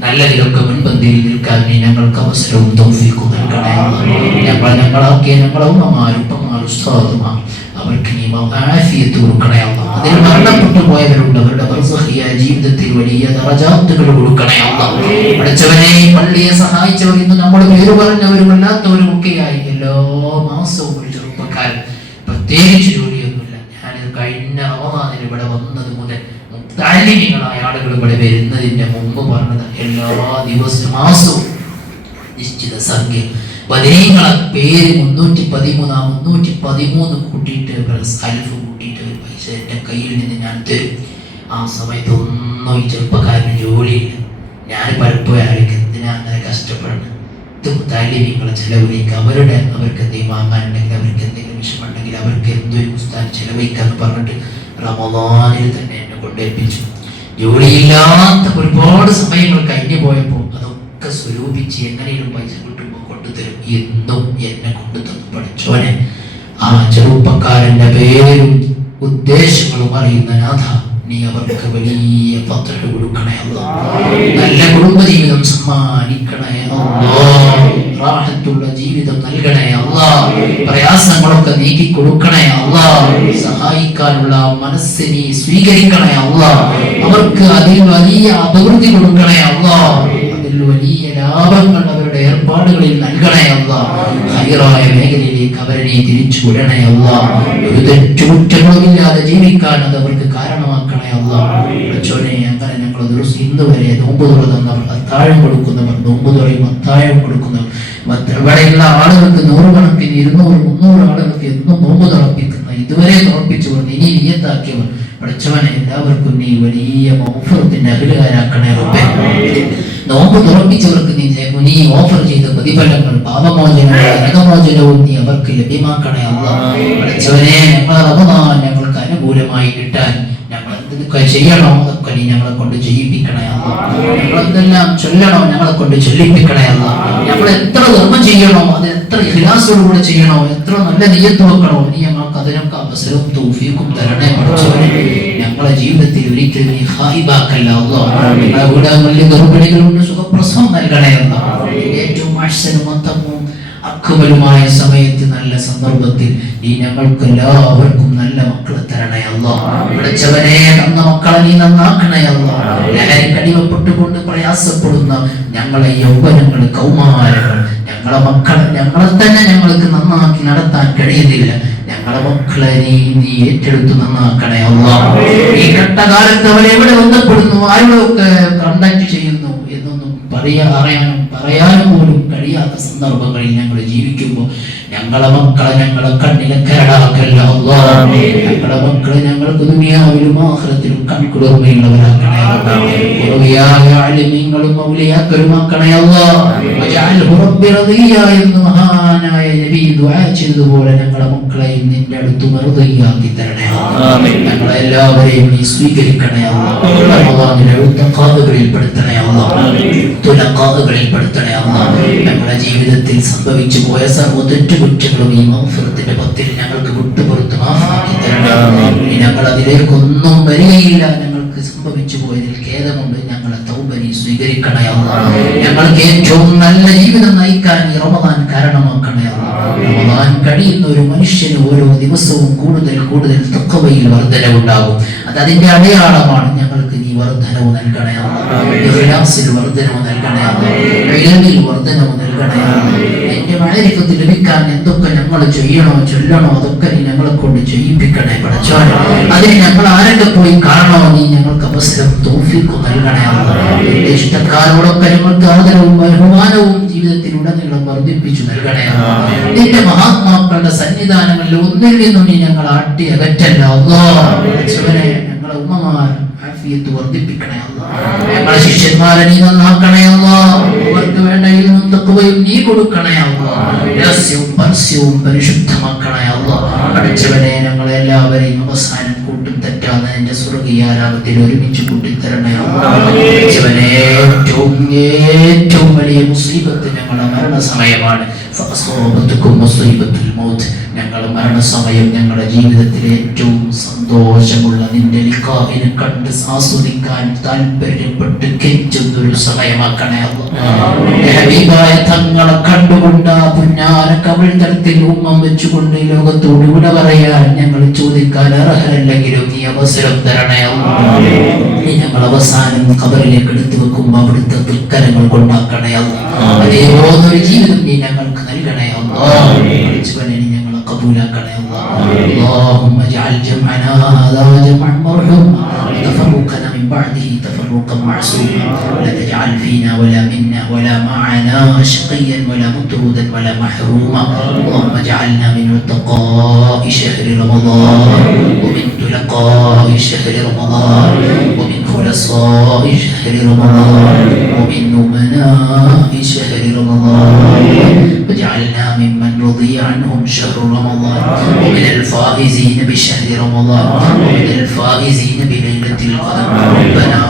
നല്ലതിലൊക്കെ മുൻപന്തിയിൽ നിൽക്കാൻ നീ ഞങ്ങൾക്ക് അവസരവും തൗഫീഖും നൽകണേ. ഞങ്ങളാക്കിയ ഞങ്ങളെ ഉമ്മമാരും ഉപ്പമാരും ഉസ്താദുമാർ അവർക്ക് നീ ആഫിയത്ത് കൊടുക്കണേ. അതിൽ മരണപ്പെട്ടു പോയവരുണ്ട്, അവരുടെ ബർസഖിയ ജീവിതത്തിൽ വലിയ ദറജാത്തുകൾ കൊടുക്കണേ. പഠിച്ചവനെ, പള്ളിയെ സഹായിച്ചവർ, ഇന്ന് നമ്മുടെ പേര് പറഞ്ഞവരും അല്ലാത്തവരും ഒക്കെയായി എല്ലാ മാസവും ഒരു ചെറുപ്പക്കാരൻ, പ്രത്യേകിച്ച് ജോലിയൊന്നുമില്ല. ഞാനിത് കഴിഞ്ഞ റമദാനിൽ ഇവിടെ വന്നത് മുതൽ മുഅ്തഅല്ലിമീങ്ങളായ ആളുകൾ ഇവിടെ വരുന്നതിന്റെ മുമ്പ് പറഞ്ഞത് എല്ലാ മാസവും നിശ്ചിത സംഖ്യ ബദരീങ്ങളെ പേര് 313 കൂട്ടിയിട്ട് അൽഫ് കൂട്ടിയിട്ട് ഒരു പൈസ എൻ്റെ കയ്യിൽ നിന്ന് ഞാൻ തരും. ആ സമയത്ത് ഒന്നും ഈ ചെറുപ്പക്കാരന് ജോലിയില്ല. ഞാൻ പലപ്പോഴും ആയിരിക്കും എന്തിനാ അങ്ങനെ കഷ്ടപ്പെടുന്നത്. ഇത് മുഅ്തഅല്ലിമീങ്ങളെ ചെലവിലേക്ക് അവർക്ക് എന്തെങ്കിലും വാങ്ങാനുണ്ടെങ്കിൽ, അവർക്ക് എന്തെങ്കിലും വിഷമമുണ്ടെങ്കിൽ, അവർക്ക് എന്തൊരു പുസ്തകം ചെലവഴിക്കാന്ന് പറഞ്ഞിട്ട് റമദാനിൽ തന്നെ എന്നെ കൊണ്ടേൽപ്പിച്ചു. ജോലിയില്ലാത്ത ഒരുപാട് സമയങ്ങൾ കഴിഞ്ഞു പോയപ്പോൾ അതൊക്കെ സ്വരൂപിച്ച് എങ്ങനെയും പൈസ കിട്ടുമ്പോൾ കൊണ്ടുതരും. എന്നും എന്നെ കൊണ്ടുതന്നു. പഠിച്ചോനെ, ആ ചെറുപ്പക്കാരന്റെ പേരും ഉദ്ദേശങ്ങളും അറിയുന്ന നാഥ, നീ അവർക്ക് വലിയ ഫത്ഹ് കൊടുക്കണേ അല്ലാഹ്. നല്ല നല്ല കുടുംബജീവിതം സമ്മാനിക്കണേ അല്ലാഹ്. റാഹത്തുള്ള ജീവിതം നൽകണേ അല്ലാഹ്. പ്രയാസങ്ങളൊക്കെ നീക്കി കൊടുക്കണേ അല്ലാഹ്. സഹായിക്കാനുള്ള മനസ്സ് നീ സ്വീകരിക്കണേ അല്ലാഹ്. അവർക്ക് അതിൽ വലിയ അഭിവൃദ്ധി കൊടുക്കണേ അല്ലാഹ്. അതിൽ വലിയ ലാഭങ്ങൾ അവരുടെ ഏർപ്പാടുകളിൽ നൽകണേ അല്ലാഹ്. ഹൈറായ മേഖലയിലേക്ക് അവരെ നീ തിരിച്ചു വിടണേ അല്ലാഹ്. ഒരു തെറ്റുകുറ്റങ്ങളുമില്ലാതെ ജീവിക്കാൻ അത് അവർക്ക് കാരണമാക്കണേ അല്ലാഹ്. അങ്ങനെ ഞങ്ങൾ ഇന്ന് വരെ നോമ്പ് തുറന്നവർ, അത്താഴം കൊടുക്കുന്നവർ, നോമ്പ് തുറയും അത്താഴം കൊടുക്കുന്നവർ, ഇവിടെയുള്ള ആളുകൾക്ക് 100 കണക്കിന് 200 300 ആളുകൾക്ക് എന്നും നോമ്പ് തുറപ്പിക്കുന്ന, ഇതുവരെ തുറപ്പിച്ചവർ, ഇനി നിയത്താക്കിയവർ, പഠിച്ചവനെ എല്ലാവർക്കും നീ വലിയ മൗഫറത്തിന്റെ അഖിലുകാരാക്കണേ റബ്ബേ. നോമ്പ് തുറപ്പിച്ചവർക്ക് നീ ഓഫർ ചെയ്ത പ്രതിഫലങ്ങൾ, പാപമോചനവും നരകമോചനവും നീ അവർക്ക് ലഭ്യമാക്കണേ അല്ലാഹ്. പഠിച്ചവനെ ഞങ്ങളെ റമദാൻ ഞങ്ങൾക്ക് അനുകൂലമായി കിട്ടാൻ ഞങ്ങൾ എന്തൊക്കെ ചെയ്യണോ അതൊക്കെ നീ ഞങ്ങളെ കൊണ്ട് ചെയ്യിപ്പിക്കണേ അല്ലാഹ്. ഞങ്ങൾ എന്തെല്ലാം ചൊല്ലണോ ഞങ്ങളെ കൊണ്ട് ചൊല്ലിപ്പിക്കണേ അല്ലാഹ്. ഞങ്ങൾ എത്ര ധർമ്മം ചെയ്യണോ അത് എത്ര ഇഖ്ലാസോടുകൂടെ ചെയ്യണോ, എത്ര നല്ല നിയ്യത്ത് വെക്കണോ, നീ ഞങ്ങൾക്ക് അതിനൊക്കെ അവസരവും തൗഫീഖും തരണേ പഠിച്ചവനെ. ഞങ്ങളെ ജീവിതത്തിൽ ഒരിക്കലും നീ ഖായിബാക്കല്ല അല്ലാഹ്. ഞങ്ങളെ വീടുകളിൽ ഗർഭിണികളുണ്ട്, സുഖപ്രസവം നൽകണേ അല്ലാഹ്. ഏറ്റവും അഹ്സനും അക്മലുമായ സമയത്ത്, നല്ല സന്ദർഭത്തിൽ നീ ഞങ്ങൾക്ക് എല്ലാവർക്കും നല്ല മക്കളെ തരണേ അല്ലാഹ്. പഠിച്ചവനെ തന്ന മക്കളെ നീ നന്നാക്കണേ അല്ലാഹ്. ലഹരിക്ക് അടിമപ്പെട്ടുകൊണ്ട് പ്രയാസപ്പെടുന്ന ഞങ്ങളെ യൗവനങ്ങൾ, കൗമാരങ്ങൾ, ഞങ്ങളെ മക്കളെ ഞങ്ങളെ തന്നെ ഞങ്ങൾക്ക് നന്നാക്കി നടത്താൻ കഴിയുന്നില്ല. ഞങ്ങളെ മക്കളെ നീ ഏറ്റെടുത്ത് നന്നാക്കണേ അല്ലാഹ്. ഈ ഘട്ടകാലത്ത് അവരെ എവിടെ ബന്ധപ്പെടുന്നു, ആരോടൊക്കെ കോണ്ടാക്ട് ചെയ്യുന്നു എന്നൊന്നും പറയാനും പോലും കഴിയാത്ത സന്ദർഭങ്ങളിൽ ഞങ്ങൾ ജീവിക്കുമ്പോൾ ഞങ്ങളെ മക്കളെ ഞങ്ങളെ കണ്ണിലെ കരടാക്കല്ല അല്ലാഹ്. ഞങ്ങളെ മക്കളെ ഞങ്ങൾക്ക് ദുനിയാവിലും ആഖിറത്തിലും കൺകുളിർമയുള്ളവരാക്കണേ അല്ലാഹ്. ആലിമീങ്ങളും ഔലിയാക്കളുമാക്കണേ അല്ലാഹ്. വജഅൽഹു റബ്ബി റദിയ എന്ന് മഹാനായ നബി ദുആ ചെയ്തതുപോലെ ഞങ്ങളെ മക്കളെയും നിന്റെ അടുത്ത് മർദിയാക്കി തരണേ അല്ലാഹ്. ഞങ്ങളെ എല്ലാവരെയും നീ സ്വീകരിക്കണേ അല്ലാഹ്. റമദാനിലെ ഉത്തഖാദുകളിൽ പെടുത്തണേ അല്ലാഹ്. തുലഖാദുകളിൽ പെടുത്തണേ അല്ലാഹ്. ഞങ്ങളുടെ ജീവിതത്തിൽ സംഭവിച്ചു പോയ സർവ്വ തെറ്റുകുറ്റങ്ങളും ഈ മഗ്ഫിറത്തിന്റെ പത്തിൽ ഞങ്ങൾക്ക് വിട്ടുപുറത്ത് മാഫാക്കി തരണം. ഇനി ഞങ്ങൾ അതിലേക്കൊന്നും വരികയില്ല. ഞങ്ങൾക്ക് സംഭവിച്ചു പോയതിൽ ഖേദമുണ്ട്. ഞങ്ങളെ തൗബ നീ സ്വീകരിക്കണേ അല്ലാഹ്. ഞങ്ങൾക്ക് ഏറ്റവും നല്ല ജീവിതം നയിക്കാൻ ഈ റമദാൻ കാരണമാക്കണേ അല്ലാഹ്. റമദാൻ കഴിയുന്ന ഒരു മനുഷ്യന് ഓരോ ദിവസവും കൂടുതൽ കൂടുതൽ തഖ്വയിൽ വർധനവുണ്ടാകും. അത് അതിന്റെ അടയാളമാണ്. ഞങ്ങൾക്ക് നീ വർധനവ് നൽകണേ അല്ലാഹ്. ഇഖ്ലാസിൽ വർധനവ് നൽകണേ അല്ലാഹ്. ഇൽമിൽ വർധനവ് നൽകണേ അല്ലാഹ്. എന്റെ മഅരിഫത്ത് ലഭിക്കാൻ എന്തൊക്കെ ഞങ്ങൾ ചെയ്യണോ ചൊല്ലണോ അതൊക്കെ നീ ഞങ്ങളെ കൊണ്ട് ചെയ്യിപ്പിക്കണേ പഠിച്ചോനെ. അതിന് ഞങ്ങൾ ആരൊക്കെ പോയി കാണണോ നീ ഞങ്ങൾക്ക് അവസരം തൗഫീഖ് നൽകണേ അല്ലാഹ്. നിന്റെ ഇഷ്ടക്കാരോടൊക്കെ ഞങ്ങൾക്ക് ആദരവും ബഹുമാനവും ജീവിതത്തിൽ ഉടനീളം വർദ്ധിപ്പിച്ചു നൽകണേ അല്ലാഹ്. നിന്റെ മഹാത്മാക്കളുടെ സന്നിധാനങ്ങളിൽ ഒന്നിൽ നിന്നും നീ ഞങ്ങൾ ആട്ടി അകറ്റല്ല അല്ലാഹ്. പഠിച്ചവനെ ഞങ്ങളെ ഉമ്മമാർ ആഫിയത്ത് വർദ്ധിപ്പിക്കണേ അല്ലാഹ്. ഞങ്ങളെ ശിഷ്യന്മാരെ നീ നന്നാക്കണേ അല്ലാഹ്. അവർക്ക് വേണ്ട ഇൽമും തഖ്വയും നീ കൊടുക്കണേ അല്ലാഹ്. രഹസ്യവും പരസ്യവും പരിശുദ്ധമാക്കണേ അല്ലാഹ്. പഠിച്ചവനെ ഞങ്ങളെ എല്ലാവരെയും അവസാനം കൂട്ടും തെറ്റാതെ നിന്റെ സ്വർഗീയാരാമത്തിൽ ഒരുമിച്ച് കൂട്ടിത്തരണേ അല്ലാഹ്. പഠിച്ചവനെ ഏറ്റവും വലിയ മുസീബത്ത് ഞങ്ങളുടെ മരണസമയമാണ്. ഫഅസ്വാബത്തുകും മുസീബത്തുൽ മൗത്ത്. ഞങ്ങളുടെ മരണസമയം ഞങ്ങളുടെ ജീവിതത്തിലെ ഏറ്റവും സന്തോഷമുള്ള നിന്റെ ലിഖാഇനെ കണ്ട് ആസ്വദിക്കാൻ താല്പര്യപ്പെട്ട് കെഞ്ചുന്ന ഒരു സമയമാക്കണേ അല്ലാഹ്. ഹബീബായ തങ്ങളെ കണ്ടുകൊണ്ട് പുന്നാര കവിൾ തരത്തിൽ ഉമ്മം വെച്ചുകൊണ്ട് ലോകത്തോട് വിട പറയാൻ ഞങ്ങൾ ചോദിക്കാൻ അർഹരല്ലെങ്കിലും നീ അവസരം തരണേ അല്ലാഹ്. നീ ഞങ്ങൾ അവസാനം ഖബറിലേക്ക് എടുത്തു വെക്കുമ്പോൾ അവിടുത്തെ തൃക്കരങ്ങൾ കൊണ്ടാക്കണേ അല്ലാഹ്. അതേപോലൊരു ജീവിതം നീ ഞങ്ങൾക്ക് നൽകണേ അല്ലാഹ്. നീ ഞങ്ങളെ കബൂലാക്കണേ അല്ലാഹ്. اللهم اجعل جمعنا هذا جمعا مرحوما وتفرقنا من بعده تفرقا معصوما ولا تجعل فينا ولا منا ولا معنا شقيا ولا مطرودا ولا محروما. اللهم اجعلنا من عتقاء شهر رمضان ومن تلقاء شهر رمضان ومن خلصاء شهر رمضان ومن أمناء شهر رمضان. واجعلنا ممن رضي عنهم شهر رمضان ومن الفائزين بشهر رمضان ومن الفائزين بليلة القدر. ربنا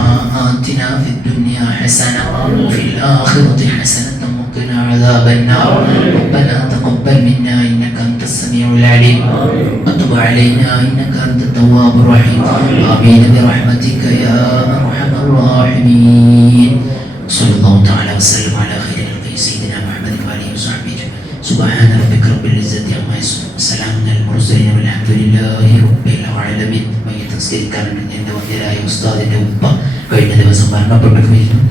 آتنا في الدنيا حسنة وفي الآخرة حسنة وقنا عذاب النار. ربنا تقبل منا إنك أنت السميع العليم وتب علينا إنك أنت التواب الرحيم. آمين برحمتك يا أرحم الراحمين. സംസ്കരിക്കാനുണ്ട്. എൻ്റെ വന്ധ്യരായ ഉസ്താദിൻ്റെ ഉപ്പ കഴിഞ്ഞ ദിവസം മരണപ്പെട്ടു പോയിരുന്നു.